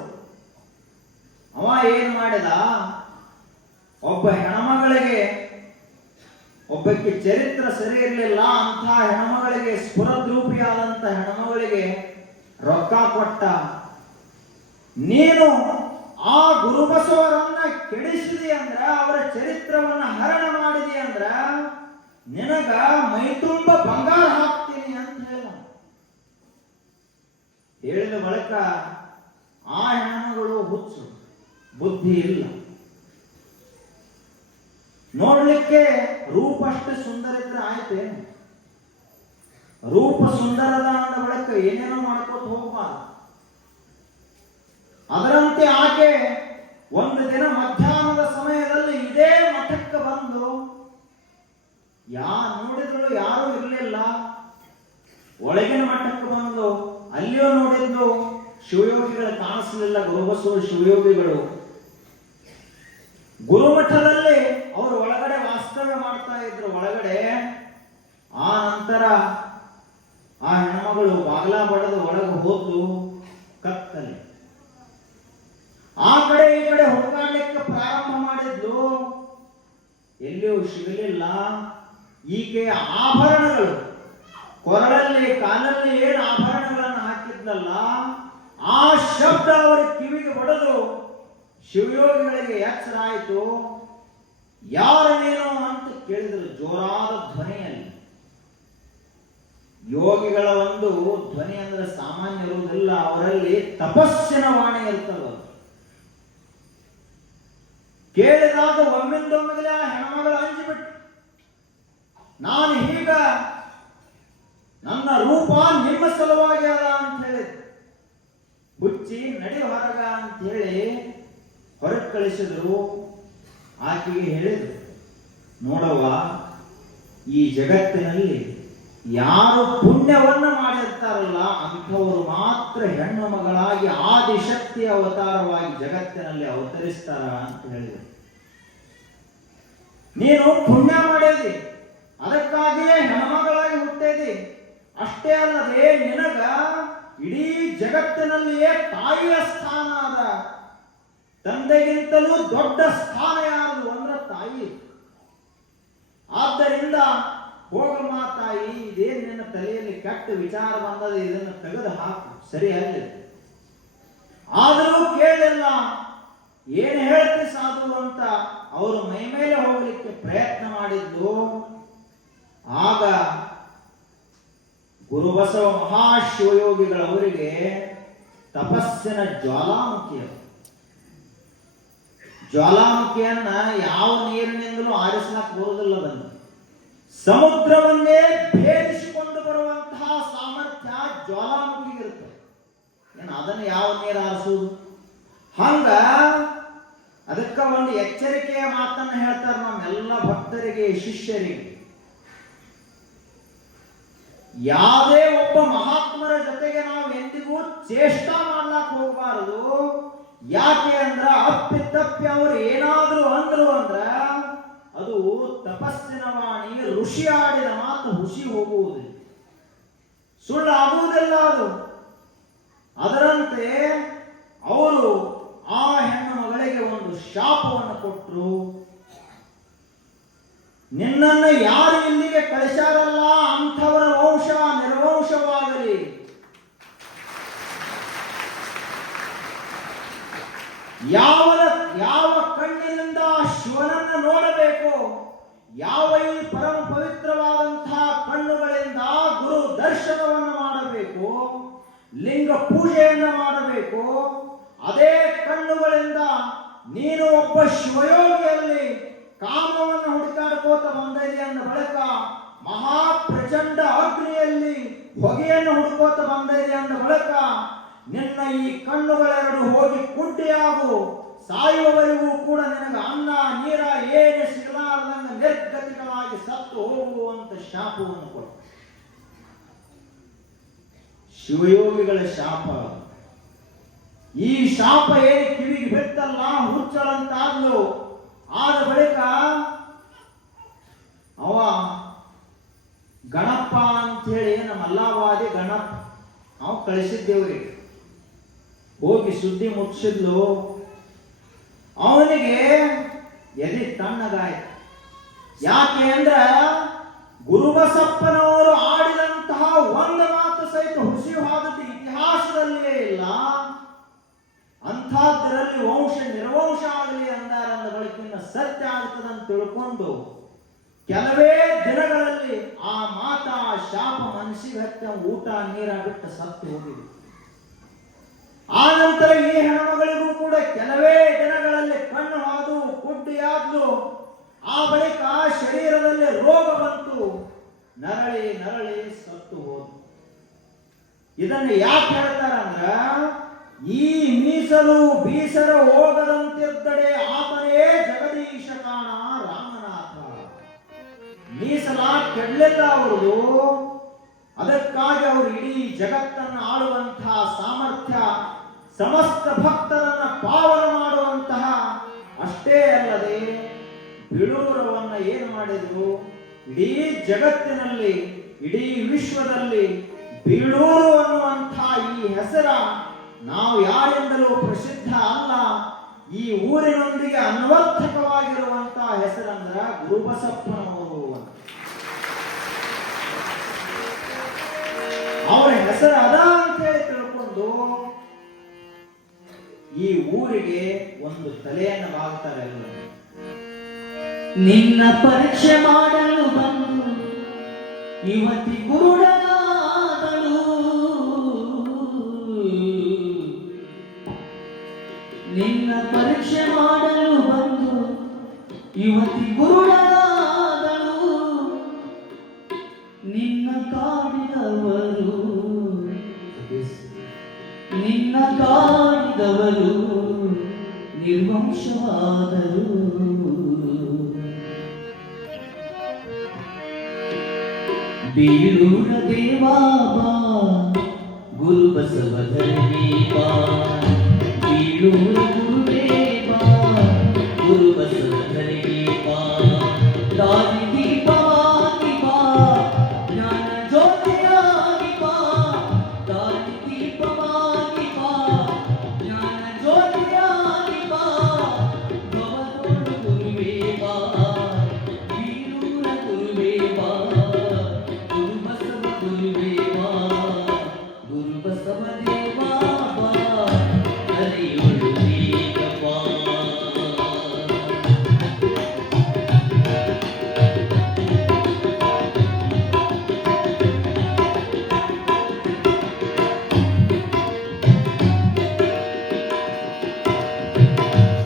ಅವ ಏನ್ ಮಾಡಿದ, ಒಬ್ಬ ಹೆಣ್ಮಗಳಿಗೆ, ಒಬ್ಬಕ್ಕೆ ಚರಿತ್ರ ಸರಿ ಇರಲಿಲ್ಲ ಅಂತ ಹೆಣ್ಮಗಳಿಗೆ, ಸ್ಫುರದ್ರೂಪಿಯಾದಂತ ಹೆಣ್ಮಗಳಿಗೆ ರೊಕ್ಕ ಕೊಟ್ಟ. ನೀನು ಆ ಗುರುಬಸವರನ್ನ ಕೆಡಿಸಿದಿ ಅಂದ್ರ, ಅವರ ಚರಿತ್ರವನ್ನ ಹರಣ ಮಾಡಿದಿ ಅಂದ್ರ ನಿನಗ ಮೈತುಂಬ ಬಂಗಾರ ಹಾಕ್ತೀನಿ ಅಂತ ಹೇಳಿದ ಬಳಿಕ ಆ ಹೆಣ್ಮಗಳು ಹುಚ್ಚು, ಬುದ್ಧಿ ಇಲ್ಲ. ನೋಡ್ಲಿಕ್ಕೆ ರೂಪ ಅಷ್ಟು ಸುಂದರ ಇದ್ರೆ ಆಯ್ತೇನು? ರೂಪ ಸುಂದರದ ಅಂದ ಬಳಿಕ ಏನೇನೋ ಮಾಡ್ಕೋತ ಹೋಗ್ಬಾರ್ದು. ಅದರಂತೆ ಆಕೆ ಒಂದು ದಿನ ಮಧ್ಯಾಹ್ನದ ಸಮಯದಲ್ಲಿ ಇದೇ ಮಠಕ್ಕೆ ಬಂದು, ನೋಡಿದ್ರು ಯಾರೂ ಇರಲಿಲ್ಲ. ಒಳಗಿನ ಮಠಕ್ಕೆ ಬಂದು ಅಲ್ಲಿಯೂ ನೋಡಿದ್ದು ಶಿವಯೋಗಿಗಳು ಕಾಣಿಸಲಿಲ್ಲ. ಗುರುಬಸವ ಶಿವಯೋಗಿಗಳು ಗುರುಮಠದಲ್ಲಿ ಅವರು ಒಳಗಡೆ ವಾಸ್ತವ್ಯ ಮಾಡ್ತಾ ಇದ್ರು. ಒಳಗಡೆ ಆ ನಂತರ ಆ ಹೆಣ್ಮಗಳು ಬಾಗ್ಲ ಬಡದು ಒಳಗೆ ಹೋದ್ಲು. ಕತ್ತಲೆ. ಆ ಕಡೆ ಈ ಕಡೆ ಹುಡುಕಾಡ್ಲಿಕ್ಕೆ ಪ್ರಾರಂಭ ಮಾಡಿದ್ಲು. ಎಲ್ಲಿಯೂ ಸಿಗಲಿಲ್ಲ. ಈಕೆಯ ಆಭರಣಗಳು, ಕೊರಳಲ್ಲಿ, ಕಾಲಲ್ಲಿ ಏನು ಆಭರಣಗಳನ್ನು ಹಾಕಿದ್ಲಲ್ಲ, ಆ ಶಬ್ದ ಅವರ ಕಿವಿಗೆ ಬಡದು ಶಿವಯೋಗಿಗಳಿಗೆ ಎಚ್ಚರ ಆಯಿತು. ಯಾರು ನೀನು ಅಂತ ಕೇಳಿದ್ರು ಜೋರಾದ ಧ್ವನಿಯಲ್ಲಿ. ಯೋಗಿಗಳ ಒಂದು ಧ್ವನಿ ಅಂದ್ರೆ ಸಾಮಾನ್ಯ ಇರುವುದಿಲ್ಲ, ಅವರಲ್ಲಿ ತಪಸ್ಸಿನ ವಾಣಿ ಇರ್ತದೆ. ಕೇಳಿದಾಗ ಒಮ್ಮಿಂದೊಮ್ಮೆಲೆ ಆ ಹೆಣ್ಮಗಳು ಅಂಜಿಬಿಟ್ಟು, ನಾನು ಈಗ ನನ್ನ ರೂಪ ನಿಮ್ಮ ಸಲುವಾಗಿ ಅದ ಅಂತ ಹೇಳಿದ್ರು. ಹುಚ್ಚಿ ನಡಿ ಹೊರಗ ಅಂತ ಹೇಳಿ ಹೊರಗೆ ಕಳಿಸಿದ್ರು. ಆಕೆಗೆ ಹೇಳಿದ್ರು, ನೋಡವ್ವ, ಈ ಜಗತ್ತಿನಲ್ಲಿ ಯಾರು ಪುಣ್ಯವನ್ನ ಮಾಡಿರ್ತಾರಲ್ಲ ಅಂಥವರು ಮಾತ್ರ ಹೆಣ್ಣು ಮಗಳಾಗಿ ಆದಿಶಕ್ತಿ ಅವತಾರವಾಗಿ ಜಗತ್ತಿನಲ್ಲಿ ಅವತರಿಸ್ತಾರ ಅಂತ ಹೇಳಿದರು. ನೀನು ಪುಣ್ಯ ಮಾಡಿದಿ, ಅದಕ್ಕಾಗಿಯೇ ಹೆಣ್ಮಗಳಾಗಿ ಹುಟ್ಟಿದಿ. ಅಷ್ಟೇ ಅಲ್ಲದೆ ನಿನಗ ಇಡೀ ಜಗತ್ತಿನಲ್ಲಿಯೇ ತಾಯಿಯ ಸ್ಥಾನ ಅದ. ತಂದೆಗಿಂತಲೂ ದೊಡ್ಡ ಸ್ಥಾನ ಯಾರು ಅಂದ್ರೆ ತಾಯಿ. ಆದ್ದರಿಂದ ಹೋಗಮ್ಮ ತಾಯಿ, ಇದೇನು ನಿನ್ನ ತಲೆಯಲ್ಲಿ ಕೆಟ್ಟ ವಿಚಾರ ಬಂದದ, ಇದನ್ನು ತೆಗೆದು ಹಾಕು, ಸರಿಯಾಗಿ. ಆದರೂ ಕೇಳಿಲ್ಲ. ಏನು ಹೇಳ್ತಿ ಸಾಧು ಅಂತ ಅವರು ಮೈ ಮೇಲೆ ಹೋಗಲಿಕ್ಕೆ ಪ್ರಯತ್ನ ಮಾಡಿದ್ದು. ಆಗ ಗುರುಬಸವ ಮಹಾಶಿವಯೋಗಿಗಳವರಿಗೆ ತಪಸ್ಸಿನ ಜ್ವಾಲಾಮುಖಿಯನ್ನ ಯಾವ ನೀರಿನಿಂದಲೂ ಆರಿಸಲಾಕ ಬರುವುದಿಲ್ಲ. ಅದನ್ನು ಸಮುದ್ರವನ್ನೇ ಭೇದಿಸಿಕೊಂಡು ಬರುವಂತಹ ಸಾಮರ್ಥ್ಯ ಜ್ವಾಲಾಮುಖಿಗಿರುತ್ತೆ. ಏನು ಅದನ್ನು ಯಾವ ನೀರು ಆರಿಸುವುದು? ಹಂಗ ಅದಕ್ಕ ಒಂದು ಎಚ್ಚರಿಕೆಯ ಮಾತನ್ನು ಹೇಳ್ತಾರೆ ನಮ್ಮೆಲ್ಲ ಭಕ್ತರಿಗೆ, ಶಿಷ್ಯರಿಗೆ. ಯಾವುದೇ ಒಬ್ಬ ಮಹಾತ್ಮರ ಜೊತೆಗೆ ನಾವು ಎಂದಿಗೂ ಚೇಷ್ಟ ಮಾಡ್ಲಾಕ್ ಹೋಗಬಾರದು. ಯಾಕೆ ಅಂದ್ರ ಅಪ್ಪಿತಪ್ಪಿ ಅವರು ಏನಾದ್ರು ಅಂದ್ರು ಅಂದ್ರ ಅದು ತಪಸ್ಸಿನ ವಾಣಿ, ಋಷಿ ಆಡಿದ ಮಾತು ಹುಸಿ ಹೋಗುವುದಿಲ್ಲ, ಸುಳ್ಳು ಆಗುವುದಿಲ್ಲ ಅದು. ಅದರಂತೆ ಅವರು ಆ ಹೆಣ್ಣು ಮಗಳಿಗೆ ಒಂದು ಶಾಪವನ್ನು ಕೊಟ್ಟರು. ನಿನ್ನನ್ನು ಯಾರು ಇಲ್ಲಿಗೆ ಕಳಿಸಾರಲ್ಲ ಅಂಥವರ ವಂಶ ನಿರ್ವಂಶವಾಗಲಿ. ಯಾವ ಕಣ್ಣಿನಿಂದ ಶಿವನನ್ನು ನೋಡಬೇಕು, ಯಾವ ಈ ಪರಮ ಪವಿತ್ರವಾದಂತಹ ಕಣ್ಣುಗಳಿಂದ ಗುರು ದರ್ಶನವನ್ನು ಮಾಡಬೇಕು, ಲಿಂಗ ಪೂಜೆಯನ್ನು ಮಾಡಬೇಕು, ಅದೇ ಕಣ್ಣುಗಳಿಂದ ನೀನು ಒಬ್ಬ ಶಿವಯೋಗಿಯಲ್ಲಿ ಕಾಮವನ್ನು ಹುಡುಕಾಡ್ಕೋತ ಬಂದಿದೆ ಅಂದ ಬಳಿಕ ಮಹಾಪ್ರಚಂಡ ಅಗ್ನಿಯಲ್ಲಿ ಹೊಗೆಯನ್ನು ಹುಡುಕೋತ ಬಂದಿದೆ ಅಂದ ಬಳಿಕ ನಿನ್ನ ಈ ಕಣ್ಣುಗಳೆರಡು ಹೋಗಿ ಕುಡ್ಡಿಯಾಗು, ಸಾಯುವವರೆಗೂ ಕೂಡ ನಿನಗೆ ಅನ್ನ ನೀರ ಏನು ಸಿಗಲಾರದಂಗ ನಿರ್ಗತಿಗಳಾಗಿ ಸತ್ತು ಹೋಗುವಂತ ಶಾಪವನ್ನು ಕೊಟ್ಟು. ಶಿವಯೋಗಿಗಳ ಶಾಪ. ಈ ಶಾಪ ಏನು ಕಿವಿಗೆ ಬಿತ್ತಲ್ಲ, ಹುಚ್ಚಳಂತಾದ್ಲು. ಆದ ಬಳಿಕ ಅವ ಗಣಪ ಅಂತ ಹೇಳಿ ನಮ್ಮ ಅಲ್ಲಾವಾದಿ ಗಣಪ ನಾವು ಕಳಿಸಿದ್ದೇವ್ರಿ. ಹೋಗಿ ಸುದ್ದಿ ಮುಟ್ಟಿಸಿದ್ಲು. ಅವನಿಗೆ ಎದೆ ತಣ್ಣಗಾಯ್ತು. ಯಾಕೆ ಅಂದ್ರ ಗುರುಬಸಪ್ಪನವರು ಆಡಿದಂತಹ ಒಂದು ಮಾತು ಸಹಿತ ಹುಸಿವಾದದ್ದು ಇತಿಹಾಸದಲ್ಲಿಯೇ ಇಲ್ಲ. ಅಂಥದ್ರಲ್ಲಿ ವಂಶ ನಿರ್ವಂಶ ಆಗಲಿ ಅಂದಾರಂದ ಬಳಿಕಿನ್ನ ಸತ್ಯ ಆಗ್ತದಂತ ತಿಳ್ಕೊಂಡು ಕೆಲವೇ ದಿನಗಳಲ್ಲಿ ಆ ಮಾತಾ ಶಾಪ ಮನಸ್ಸಿಗೆ ಹತ್ತ ಊಟ ನೀರ ಬಿಟ್ಟು ಸತ್ತು ಹೋಗಿದೆ. ಆ ನಂತರ ಈ ಹೆಣ್ಮಗಳಿಗೂ ಕೂಡ ಕೆಲವೇ ದಿನಗಳಲ್ಲಿ ಕಣ್ಣು ಹಾದು ಕುಡ್ಡಿಯಾದ್ಲು. ಆ ಬಳಿಕ ಶರೀರದಲ್ಲಿ ರೋಗ ಬಂತು, ನರಳಿ ನರಳಿ ಸತ್ತು ಹೋದು. ಇದನ್ನು ಯಾಕೆ ಹೇಳ್ತಾರಂದ್ರ ಈ ಮೀಸಲು ಬೀಸರ ಹೋಗದಂತಿದ್ದಡೆ ಆತನೇ ಜಗದೀಶ ಕಾಣ ರಾಮನಾಥ. ಮೀಸಲ ಕೆಡಲಿಲ್ಲ ಅವರದು. ಅದಕ್ಕಾಗಿ ಅವರು ಇಡೀ ಜಗತ್ತನ್ನು ಆಳುವಂತಹ ಸಾಮರ್ಥ್ಯ, ಸಮಸ್ತ ಭಕ್ತರನ್ನ ಪಾವನ ಮಾಡುವಂತಹ, ಅಷ್ಟೇ ಅಲ್ಲದೆ ಬಿಳೂರವನ್ನ ಏನು ಮಾಡಿದ್ರು, ಇಡೀ ಜಗತ್ತಿನಲ್ಲಿ ಇಡೀ ವಿಶ್ವದಲ್ಲಿ ಬೀಳೂರು ಅನ್ನುವಂತಹ ಈ ಹೆಸರ ನಾವು ಯಾರಿಂದಲೂ ಪ್ರಸಿದ್ಧ ಅಲ್ಲ. ಈ ಊರಿನೊಂದಿಗೆ ಅನ್ವರ್ಥಕವಾಗಿರುವಂತಹ ಹೆಸರಂದ್ರ ಗುರುಬಸಪ್ಪನವರು. ಅವರ ಹೆಸರು ಅದ ಅಂತ ಹೇಳಿ ತಿಳ್ಕೊಂಡು ಈ ಊರಿಗೆ ಒಂದು ತಲೆಯನ್ನು ಬಾಗ್ತಾರೆ ಎಲ್ಲರೂ. ನಿನ್ನ ಪರೀಕ್ಷೆ ಮಾಡಲು ಬಂದು ಇವತ್ತಿ ಗುರುಡನಾದಳು. ನಿನ್ನ ಪರೀಕ್ಷೆ ಮಾಡಲು ಬಂದು ಯುವತಿ ಗುರುಡಾದಳು ನಿನ್ನ ಕಾಡಿದವರು ನಿರ್ವಂಶವಾದರು. ಬೀಳೂರ ದೇವಾಬಾ ಗುರು ಬಸವಧರೇಬಾ, ಬೀಳೂರ ಗುರುದೇವಾ ಗುರು ಬಸವಧರೇಬಾ, ದಾರಿ ದೀಪವಾಗಿ ಬಾ ಜ್ಞಾನ ಜ್ಯೋತಿಯಾಗಿ ಬಾ, ದಾರಿ ದೀಪವಾಗಿ ಬಾ ಜ್ಞಾನ ಜ್ಯೋತಿಯಾಗಿ ಬಾ, ಭವದೋಳು ಗುರುವೇ ಬಾ ಬೀಳೂರ ಗುರುವೇ ಬಾ, ಗುರು ಬಸವ ಗುರುವೇ ಬಾ, ಗುರು ಬಸವ ದೇವಾ ಬಾ ಹರಿಯೊಳು ಬೇಗ ಬಾ.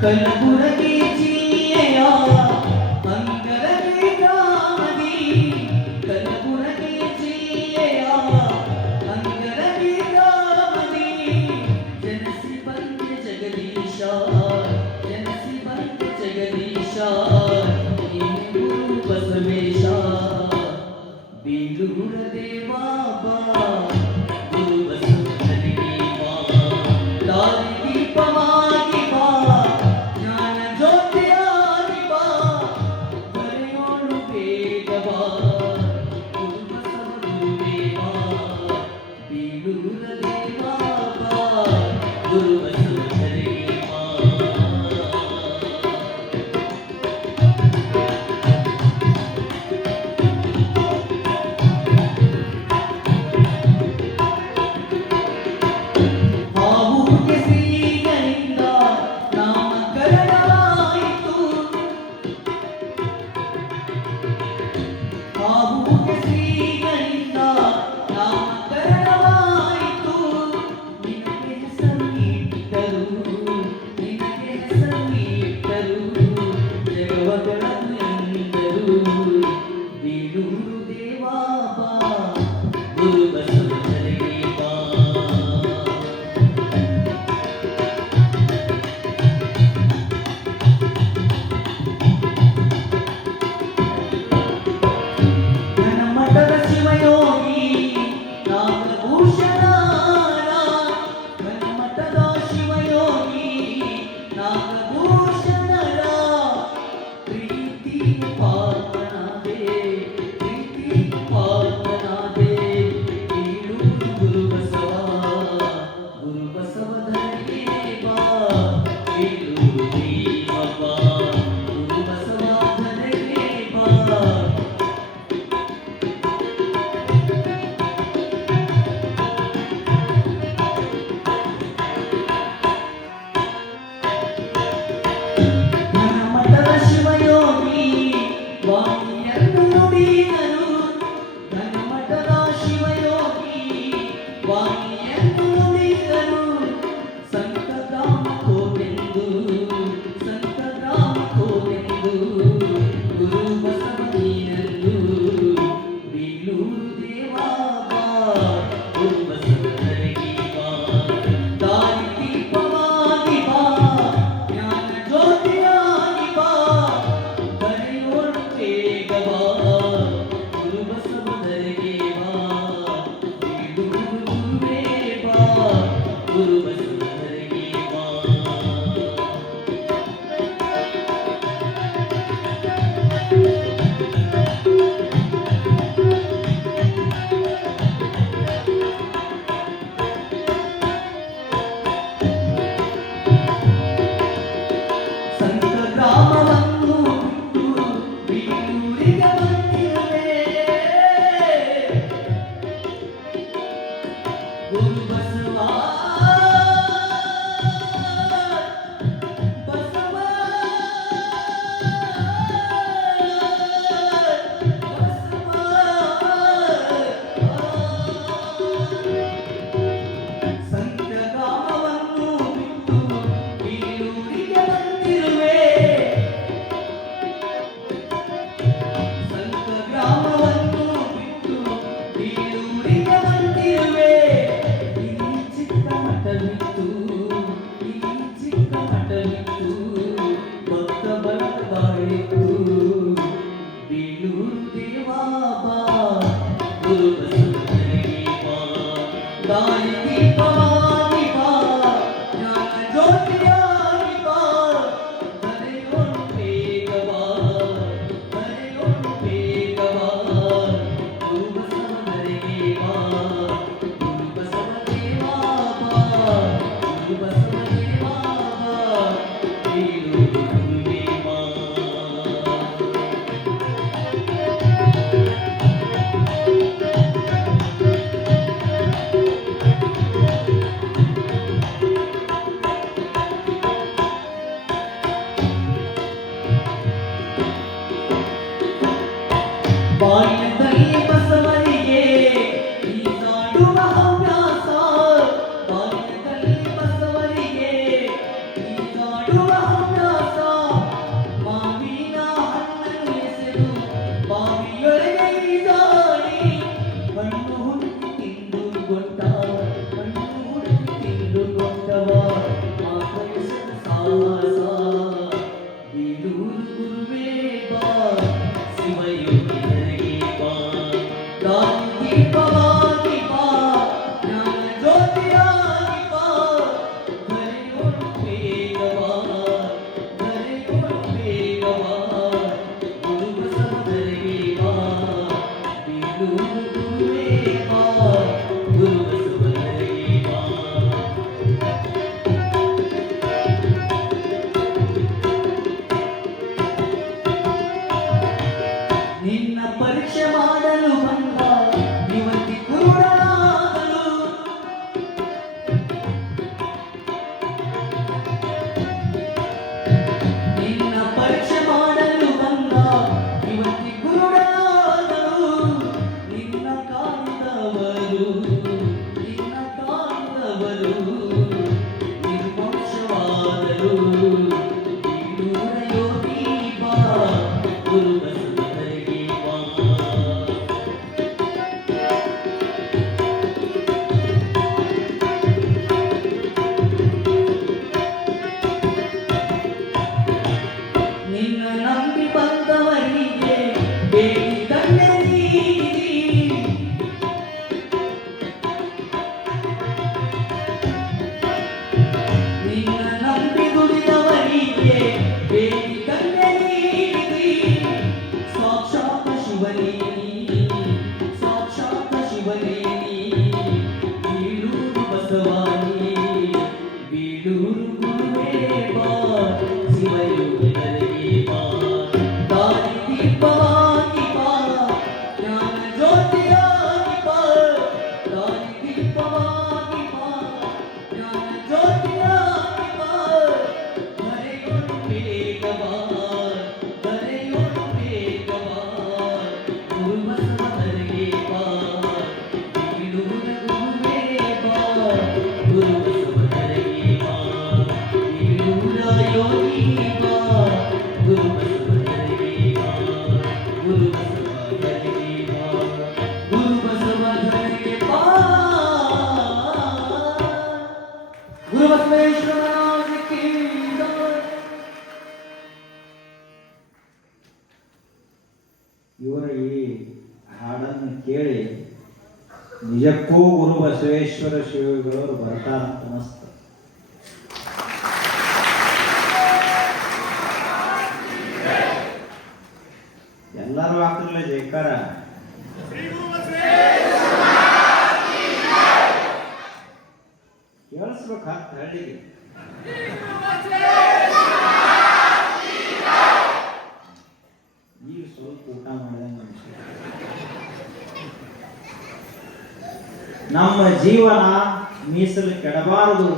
ಕಲಬುರಗಿ ಜಿಲ್ಲೆಯ ಅಂಗರಗಿ ಗ್ರಾಮದಿ, ಕಲಬುರಗಿ ಜಿಲ್ಲೆಯ ಅಂಗರಗಿ ಗ್ರಾಮದಿ ಜನಸಿ ಬಂದ ಜಗದೀಶ, ಜನಸಿ ಬಂದ ಜಗದೀಶ ಗುರು ಬಸವೇಶ, ಬೀಳೂರ ದೇವಾ ಬಾ ಗುರು ಬಸವಧರೇಬಾ, ದಾರಿ ದೀಪವಾಗಿ ಬಾ ಜ್ಞಾನ ಜ್ಯೋತಿಯಾಗಿ ಬಾ, ಬರೆಯೋಳು ಬೇಗ ಬಾ ಗುರು ಬಸವ ಗುರುವೇ ಬಾ, ಬೀಳೂರ ದೇವಾ ಬಾ ಗುರು ಬಸವಧರೇಬಾ. ಹಾವುಗೆ ಶ್ರೀಗಳಿಂದ ನಾಮಕರಣವಾಯಿತು, ಹಾವುಗೆ ಶ್ರೀಗಳಿಂದ ನಾಮಕರಣವಾಯಿತು, ನಿನಗೆ ಹೆಸರು ಇಟ್ಟರು, ನಿನಗೆ ಹೆಸರು ಇಟ್ಟರು, ಜಗವಗಳನ್ನು ಬೀಳೂರು ದೇವಾ ಬಾ ಗುರು ಬಸವಧರೇಬಾ. ಘನಮಠದ ಶಿವಯೋಗಿ ನಾಗಭೂಷಣರ, ಘನಮಠದ ಶಿವಯೋಗಿ ನಾಗಭೂಷಣರ ಪ್ರೀತಿ ಪಾತ್ರನಾದೆ, ಪ್ರೀತಿ ಪಾತ್ರನಾದೆ, ಬೀಳೂರು ಗುರು ಬಸವ, ಗುರು ಬಸವಧರೇಬಾ, ಬೀಳೂರು ದೇವಾ ಬಾ ಗುರು ಬಸವಧರೇಬಾ. ಘನಮಠದ ಶಿವಯೋಗಿ ವಾಣಿಯನ್ನು ನುಡಿದರು, ಘನಮಠದ ಶಿವಯೋಗಿ ವಾಣಿಯನ್ನು ನುಡಿದರು, ಸಂಕಗ್ರಾಮ ಹೋಗೆಂದು, ಸಂಕಗ್ರಾಮ ಹೋಗೆಂದು ಗುರು ಬಸವ ನೀನೆಂದು, ಬೀಳೂರು ದೇವಾ ಬಾ ಗುರು ಬಸವಧರೇಬಾ, ದಾರಿ ದೀಪವಾಗಿ ಬಾ ಜ್ಞಾನ ಜ್ಯೋತಿಯಾಗಿ ಬಾ, ಬರೆಯೋಳು ಬೇಗ ಬಾ ಗುರು ಬಸವಧರೇಬಾ, ಬೀಳೂರು ಗುರುವೇ ಬಾ ಗುರು ಬಸವಧರೇಬಾ. ಸಂಕಗ್ರಾಮವನ್ನು ಬಿಟ್ಟು ಬೀಳೂರಿಗೆ ಬಂದಿರುವೆ, ಗುರು ಬಸವ ದಾರಿ ದೀಪವಾಗಿ ಬಾ ಜ್ಞಾನ ಜ್ಯೋತಿಯಾಗಿ ಬಾ ಧರೆಯೋಳು ಬೇಗವಾ ಧರೆಯೋಳು ಬೇಗವಾ ಗುರು ಬಸವಧರೆಗೆ ಬಾ ಬೀಳೂರು ಗುರುವೇ ಬಾ ಗುರು ಬಸವಧರೆಗೆ ಬಾ ನಿನ್ನ ಪರೀಕ್ಷೆ ಮಾಡಲು ಬಂದ ಯುವತಿ ಕುರುಡನಾಗಲು ನಿನ್ನ ಪರೀಕ್ಷೆ ಮಾಡಲು ಬಂದ ಯುವತಿ ಕುರುಡನಾಗಲು ನಿನ್ನ ಕಾಣಿದವರು ನಿರ್ವಂಶವಾದರು ಬೀಳೂರ ಯೋಗಿ ಬಾ ಗುರು ಬಸವಧರೆಗೆ ಬಾ ನಿನ್ನ ನಂಬಿ ಬಂದವರಿಗೆ ಬೇಡಿ ಕಣ್ಣೆ ನೀಡಿ ನಿನ್ನ ನಂಬಿ ದುಡಿದವರಿಗೆ ಬೇಡಿ ಕಣ್ಣೆ ನೀಡಿ ಸಾಕ್ಷಾತ್ ಶಿವನೇ ಸಾಕ್ಷಾತ್ ಶಿವನೇ ಬೀಳೂರು ಬಸವಾನಿ ಬೀಳೂರು ಗುರುವೇ ಬಾ ಶಿವಯೋಗಧರೆಗೆ ಬಾ ದಾರಿ ದೀಪವಾಗಿ ಬಾ ಜ್ಞಾನ ಜ್ಯೋತಿಯಾಗಿ ಬಾ ದಾರಿ ದೀಪವಾಗಿ ಬಾ ಜ್ಞಾನ ಜ್ಯೋತಿಯಾಗಿ ಬಾ ಧರೆಯೋಳು ಬೇಗವಾ ಧರೆಯೋಳು ಬೇಗವಾ ಗುರು ಬಸವಧರೆಗೆ ಬಾ ಬೀಳೂರ ಗುರುವೇ ಬಾ ಗುರು ಬಸವಧರೆಗೆ ಬಾ ಬೀಳೂರ ಯೋಗಿ ಬಾ ಗುರು ಬಸವಧರೆಗೆ ಬಾ ಗುರು ಬಸವಧರೆಗೆ ಬಾ ಗುರು ಬಸವಧರೆಗೆ ಬಾ ಗುರು ಬಸವೇಶ್ವರ ನಾಮಕ್ಕೆ ಜಯ. ಇವರ ಈ ಹಾಡನ್ನು ಕೇಳಿ ನಿಜಕ್ಕೂ ಗುರು ಬಸವೇಶ್ವರ ಶಿವಗಳವರು ಬರ್ತಾರಂತ ಅನಿಸ್ತ. ಎಲ್ಲರೂ ಹಾಕಿರ್ಲ ಜೈಕಾರ. ಕೇಳಿಸ್ಬೇಕು ಹತ್ತು ಹಳ್ಳಿಗೆ. ಈಗ ಸ್ವಲ್ಪ ಊಟ ಮಾಡಿದಂಗೆ ಅನ್ಸುತ್ತೆ. ನಮ್ಮ ಜೀವನ ಮೀಸಲು ಕೆಡಬಾರದು.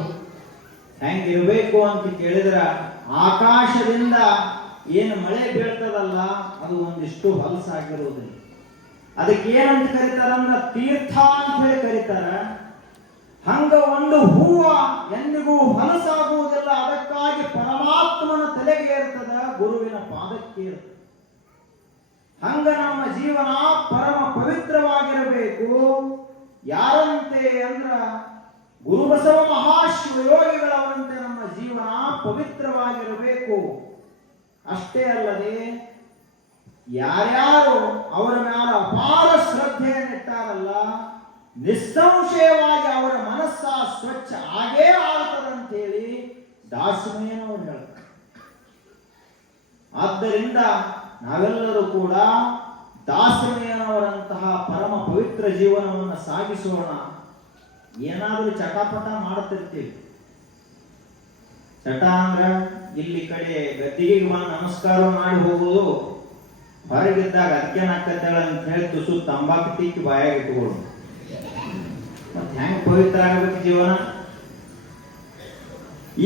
ಹೆಂಗಿರ್ಬೇಕು ಅಂತ ಕೇಳಿದ್ರ ಆಕಾಶದಿಂದ ಏನು ಮಳೆ ಬೀಳ್ತದಲ್ಲ ಅದು ಒಂದಿಷ್ಟು ಹೊಲಸಾಗಿರುವುದಿಲ್ಲ. ಅದಕ್ಕೆ ಏನಂತ ಕರೀತಾರಂದ್ರ ತೀರ್ಥ ಅಂತ ಹೇಳಿ ಕರೀತಾರ. ಹಂಗ ಒಂದು ಹೂವ ಎಂದಿಗೂ ಹೊಲಸಾಗುವುದಿಲ್ಲ. ಅದಕ್ಕಾಗಿ ಪರಮಾತ್ಮನ ತಲೆಗೆ ಇರ್ತದ, ಗುರುವಿನ ಪಾದಕ್ಕೆ ಇರ್ತದೆ. ಹಂಗ ನಮ್ಮ ಜೀವನ ಪರಮ ಪವಿತ್ರವಾಗಿರಬೇಕು. ಯಾರಂತೆ ಅಂದ್ರ ಗುರುಬಸವ ಮಹಾಶಿವಯೋಗಿಗಳವರಂತೆ ನಮ್ಮ ಜೀವನ ಪವಿತ್ರವಾಗಿರಬೇಕು. ಅಷ್ಟೇ ಅಲ್ಲದೆ ಯಾರ್ಯಾರು ಅವರ ಮೇಲೆ ಅಪಾರ ಶ್ರದ್ಧೆಯನ್ನಿಟ್ಟಾರಲ್ಲ, ನಿಸ್ಸಂಶಯವಾಗಿ ಅವರ ಮನಸ್ಸ ಸ್ವಚ್ಛ ಆಗೇ ಆಗ್ತದಂತೇಳಿ ದಾಸಮಯ್ಯನವರು ಹೇಳ್ತಾರೆ. ಆದ್ದರಿಂದ ನಾವೆಲ್ಲರೂ ಕೂಡ ದಾಸಮಯ್ಯನವರಂತಹ ಪರಮ ಪವಿತ್ರ ಜೀವನವನ್ನು ಸಾಗಿಸೋಣ. ಏನಾದರೂ ಚಟಾಪಟ ಮಾಡುತ್ತಿರ್ತೀವಿ. ಚಟ ಅಂದ್ರ ಇಲ್ಲಿ ಕಡೆ ಗದ್ದಿಗೆ ಬಂದು ನಮಸ್ಕಾರ ಮಾಡಿ ಹೋಗುವುದು, ಹೊರಗಿದ್ದಾಗ ಅದಕ್ಕೇನಾಗ್ತೇಳ ಅಂತ ಹೇಳಿ ತುಸು ತಂಬಾಕು ತಿಕ್ಕಿ ಬಾಯಾಗಿ ಇಟ್ಕೊಳ್ಳು. ಮತ್ತೆ ಹೆಂಗ್ ಪವಿತ್ರ ಆಗಬೇಕು ಜೀವನ?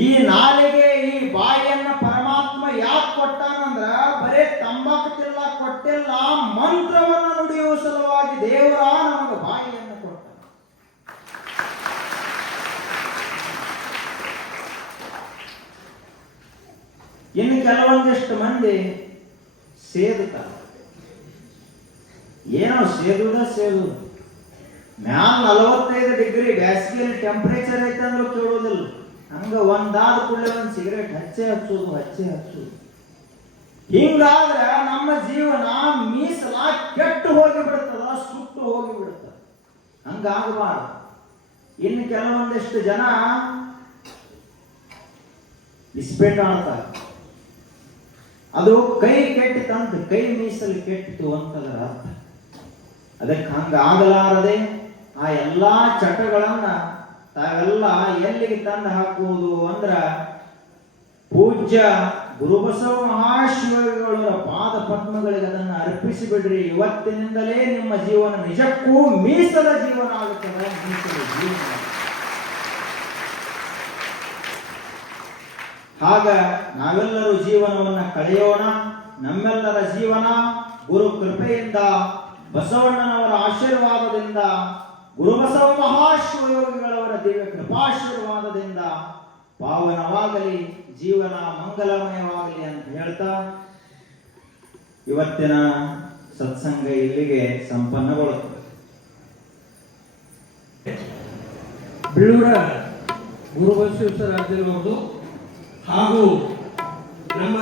ಈ ನಾಲಿಗೆ ಈ ಬಾಯಿಯನ್ನ ಪರಮಾತ್ಮ ಯಾಕೆ ಕೊಟ್ಟಾನಂದ್ರ ಬರೇ ತಂಬಾಕು ತಿಲ್ಲ ಕೊಟ್ಟಿಲ್ಲ, ಮಂತ್ರವನ್ನು ನುಡಿಯುವ ಸಲುವಾಗಿ ದೇವರ ನಮಗೆ ಬಾಯಿಯನ್ನು ಕೊಟ್ಟ. ಇನ್ನು ಕೆಲವೊಂದಿಷ್ಟು ಮಂದಿ ಸೇದುತ್ತಾರೆ. ಏನೋ ಸೇದು ಮ್ಯಾಲ 45 ಡಿಗ್ರಿ ಬ್ಯಾಸಿಗೆಯಲ್ಲಿ ಟೆಂಪರೇಚರ್ ಐತೆ ಅಂದ್ರೂ ಕೇಳೋದಿಲ್ಲ. ಹಂಗ ಒಂದಾದ ಕೂಡಲೇ ಒಂದು ಸಿಗರೇಟ್ ಹಚ್ಚೋದು. ಹಿಂಗಾದ್ರೆ ನಮ್ಮ ಜೀವನ ಮೀಸಲ ಕೆಟ್ಟು ಹೋಗಿ ಬಿಡ್ತದ, ಸುಟ್ಟು ಹಂಗಾಗಬಾರ್ದು. ಇನ್ನು ಕೆಲವೊಂದಿಷ್ಟು ಜನ ಇಸ್ಪೇಟ್ ಆಡ್ತಾರೆ. ಅದು ಕೈ ಕೆಟ್ಟಿತಂತ, ಕೈ ಮೀಸಲು ಕೆಟ್ಟಿತು ಅಂತದರ ಅರ್ಥ. ಅದಕ್ಕೆ ಹಂಗಾಗಲಾರದೆ ಆ ಎಲ್ಲಾ ಚಟಗಳನ್ನ ತಾವೆಲ್ಲ ಎಲ್ಲಿಗೆ ತಂದು ಹಾಕುವುದು ಅಂದ್ರ ಪೂಜ್ಯ ಗುರುಬಸವ ಮಹಾಶಿವಗಳ ಪಾದ ಪದ್ಮಗಳಿಗೆ ಅದನ್ನು ಅರ್ಪಿಸಿ ಬಿಡ್ರಿ. ಇವತ್ತಿನಿಂದಲೇ ನಿಮ್ಮ ಜೀವನ ನಿಜಕ್ಕೂ ಮೀಸಲ ಜೀವನ ಆಗುತ್ತದೆ. ಮೀಸಲ ಜೀವನ. ಹಾಗ ನಾವೆಲ್ಲರೂ ಜೀವನವನ್ನ ಕಳೆಯೋಣ. ನಮ್ಮೆಲ್ಲರ ಜೀವನ ಗುರು ಕೃಪೆಯಿಂದ, ಬಸವಣ್ಣನವರ ಆಶೀರ್ವಾದದಿಂದ, ಗುರುಬಸವ ಮಹಾಶಿವಯೋಗಿಗಳವರ ದಿವ್ಯ ಕೃಪಾಶೀರ್ವಾದದಿಂದ ಪಾವನವಾಗಲಿ, ಜೀವನ ಮಂಗಲಮಯವಾಗಲಿ ಅಂತ ಹೇಳ್ತಾ ಇವತ್ತಿನ ಸತ್ಸಂಗ ಇಲ್ಲಿಗೆ ಸಂಪನ್ನಗೊಳ್ಳುತ್ತದೆ. ಬೆಳ್ಳೂರ ಗುರುಬಸವೇಶ್ವರ ರಾಜರವರು ಹಾಗೂ ನಮ್ಮ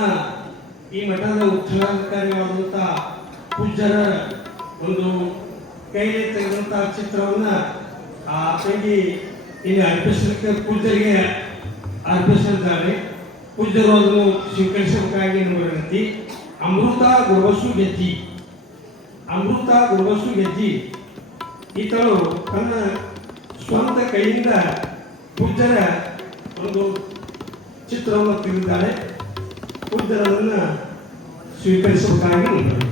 ಈ ಮಠದ ಉತ್ಸವಾಧಿಕಾರಿಯಾದಂಥ ಪೂಜ್ಯರ ಒಂದು ಕೈಲಿ ತೆಗೆದಂತಹ ಚಿತ್ರವನ್ನ ಆ ತಂಗಿ ಇಲ್ಲಿ ಅರ್ಪಿಸಲಿಕ್ಕೆ ಪೂಜ್ಯರಿಗೆ ಅರ್ಪಿಸಿದ್ದಾರೆ. ಪೂಜ್ಯರು ಅದನ್ನು ಸ್ವೀಕರಿಸಬೇಕಾಗಿ ನಮ್ಮ ವಿನಂತಿ. ಅಮೃತ ಗುರುಬಸು ಗೆಜ್ಜಿ, ಅಮೃತ ಗುರುಬಸು ಗೆಜ್ಜಿ ಈತಳು ತನ್ನ ಸ್ವಂತ ಕೈಯಿಂದ ಪೂಜ್ಯರ ಒಂದು ಚಿತ್ರವನ್ನು ತೆಗೆದಿದ್ದಾರೆ. ಪೂಜ್ಯರನ್ನು ಸ್ವೀಕರಿಸಬೇಕಾಗಿ ನಮ್ಮ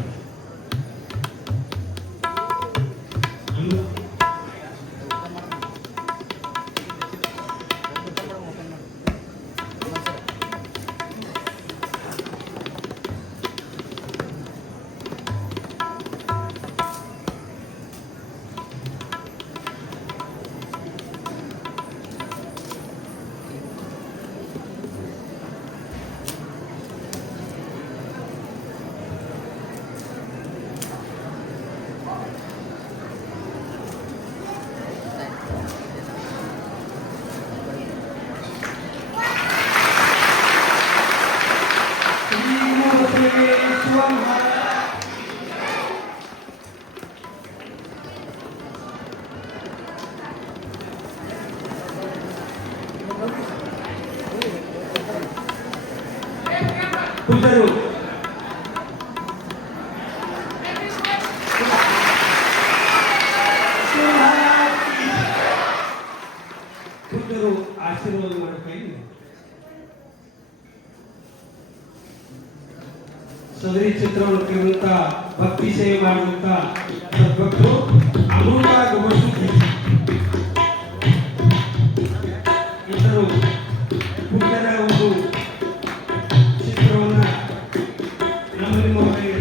ಪೂಜ್ಯರು ಪೂಜ್ಯರು ಆಶೀರ್ವಾದ ಮಾಡಬೇಕಾಗಿ ಸದರಿ ಚಿತ್ರವನ್ನು ತೆಗೆದಂತ ಭಕ್ತಿ ಸೇವೆ ಮಾಡಿದಂತ ಸದ್ಭಕ್ತರು ಅಮೃತ ಗುರುಬಸು ಇತರು ಪೂಜ್ಯರ ಒಂದು ಚಿತ್ರವನ್ನ ನಮ್ಮ ನಿಮ್ಮವರಿಗೆ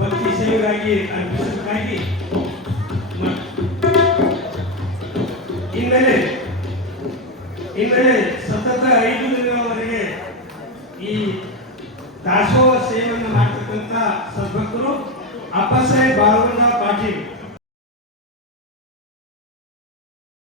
ಭಕ್ತಿ ಸೇವೆಗಾಗಿ ಅರ್ಪಿಸಬೇಕಾಗಿ ಹಿನ್ನೆಲೆ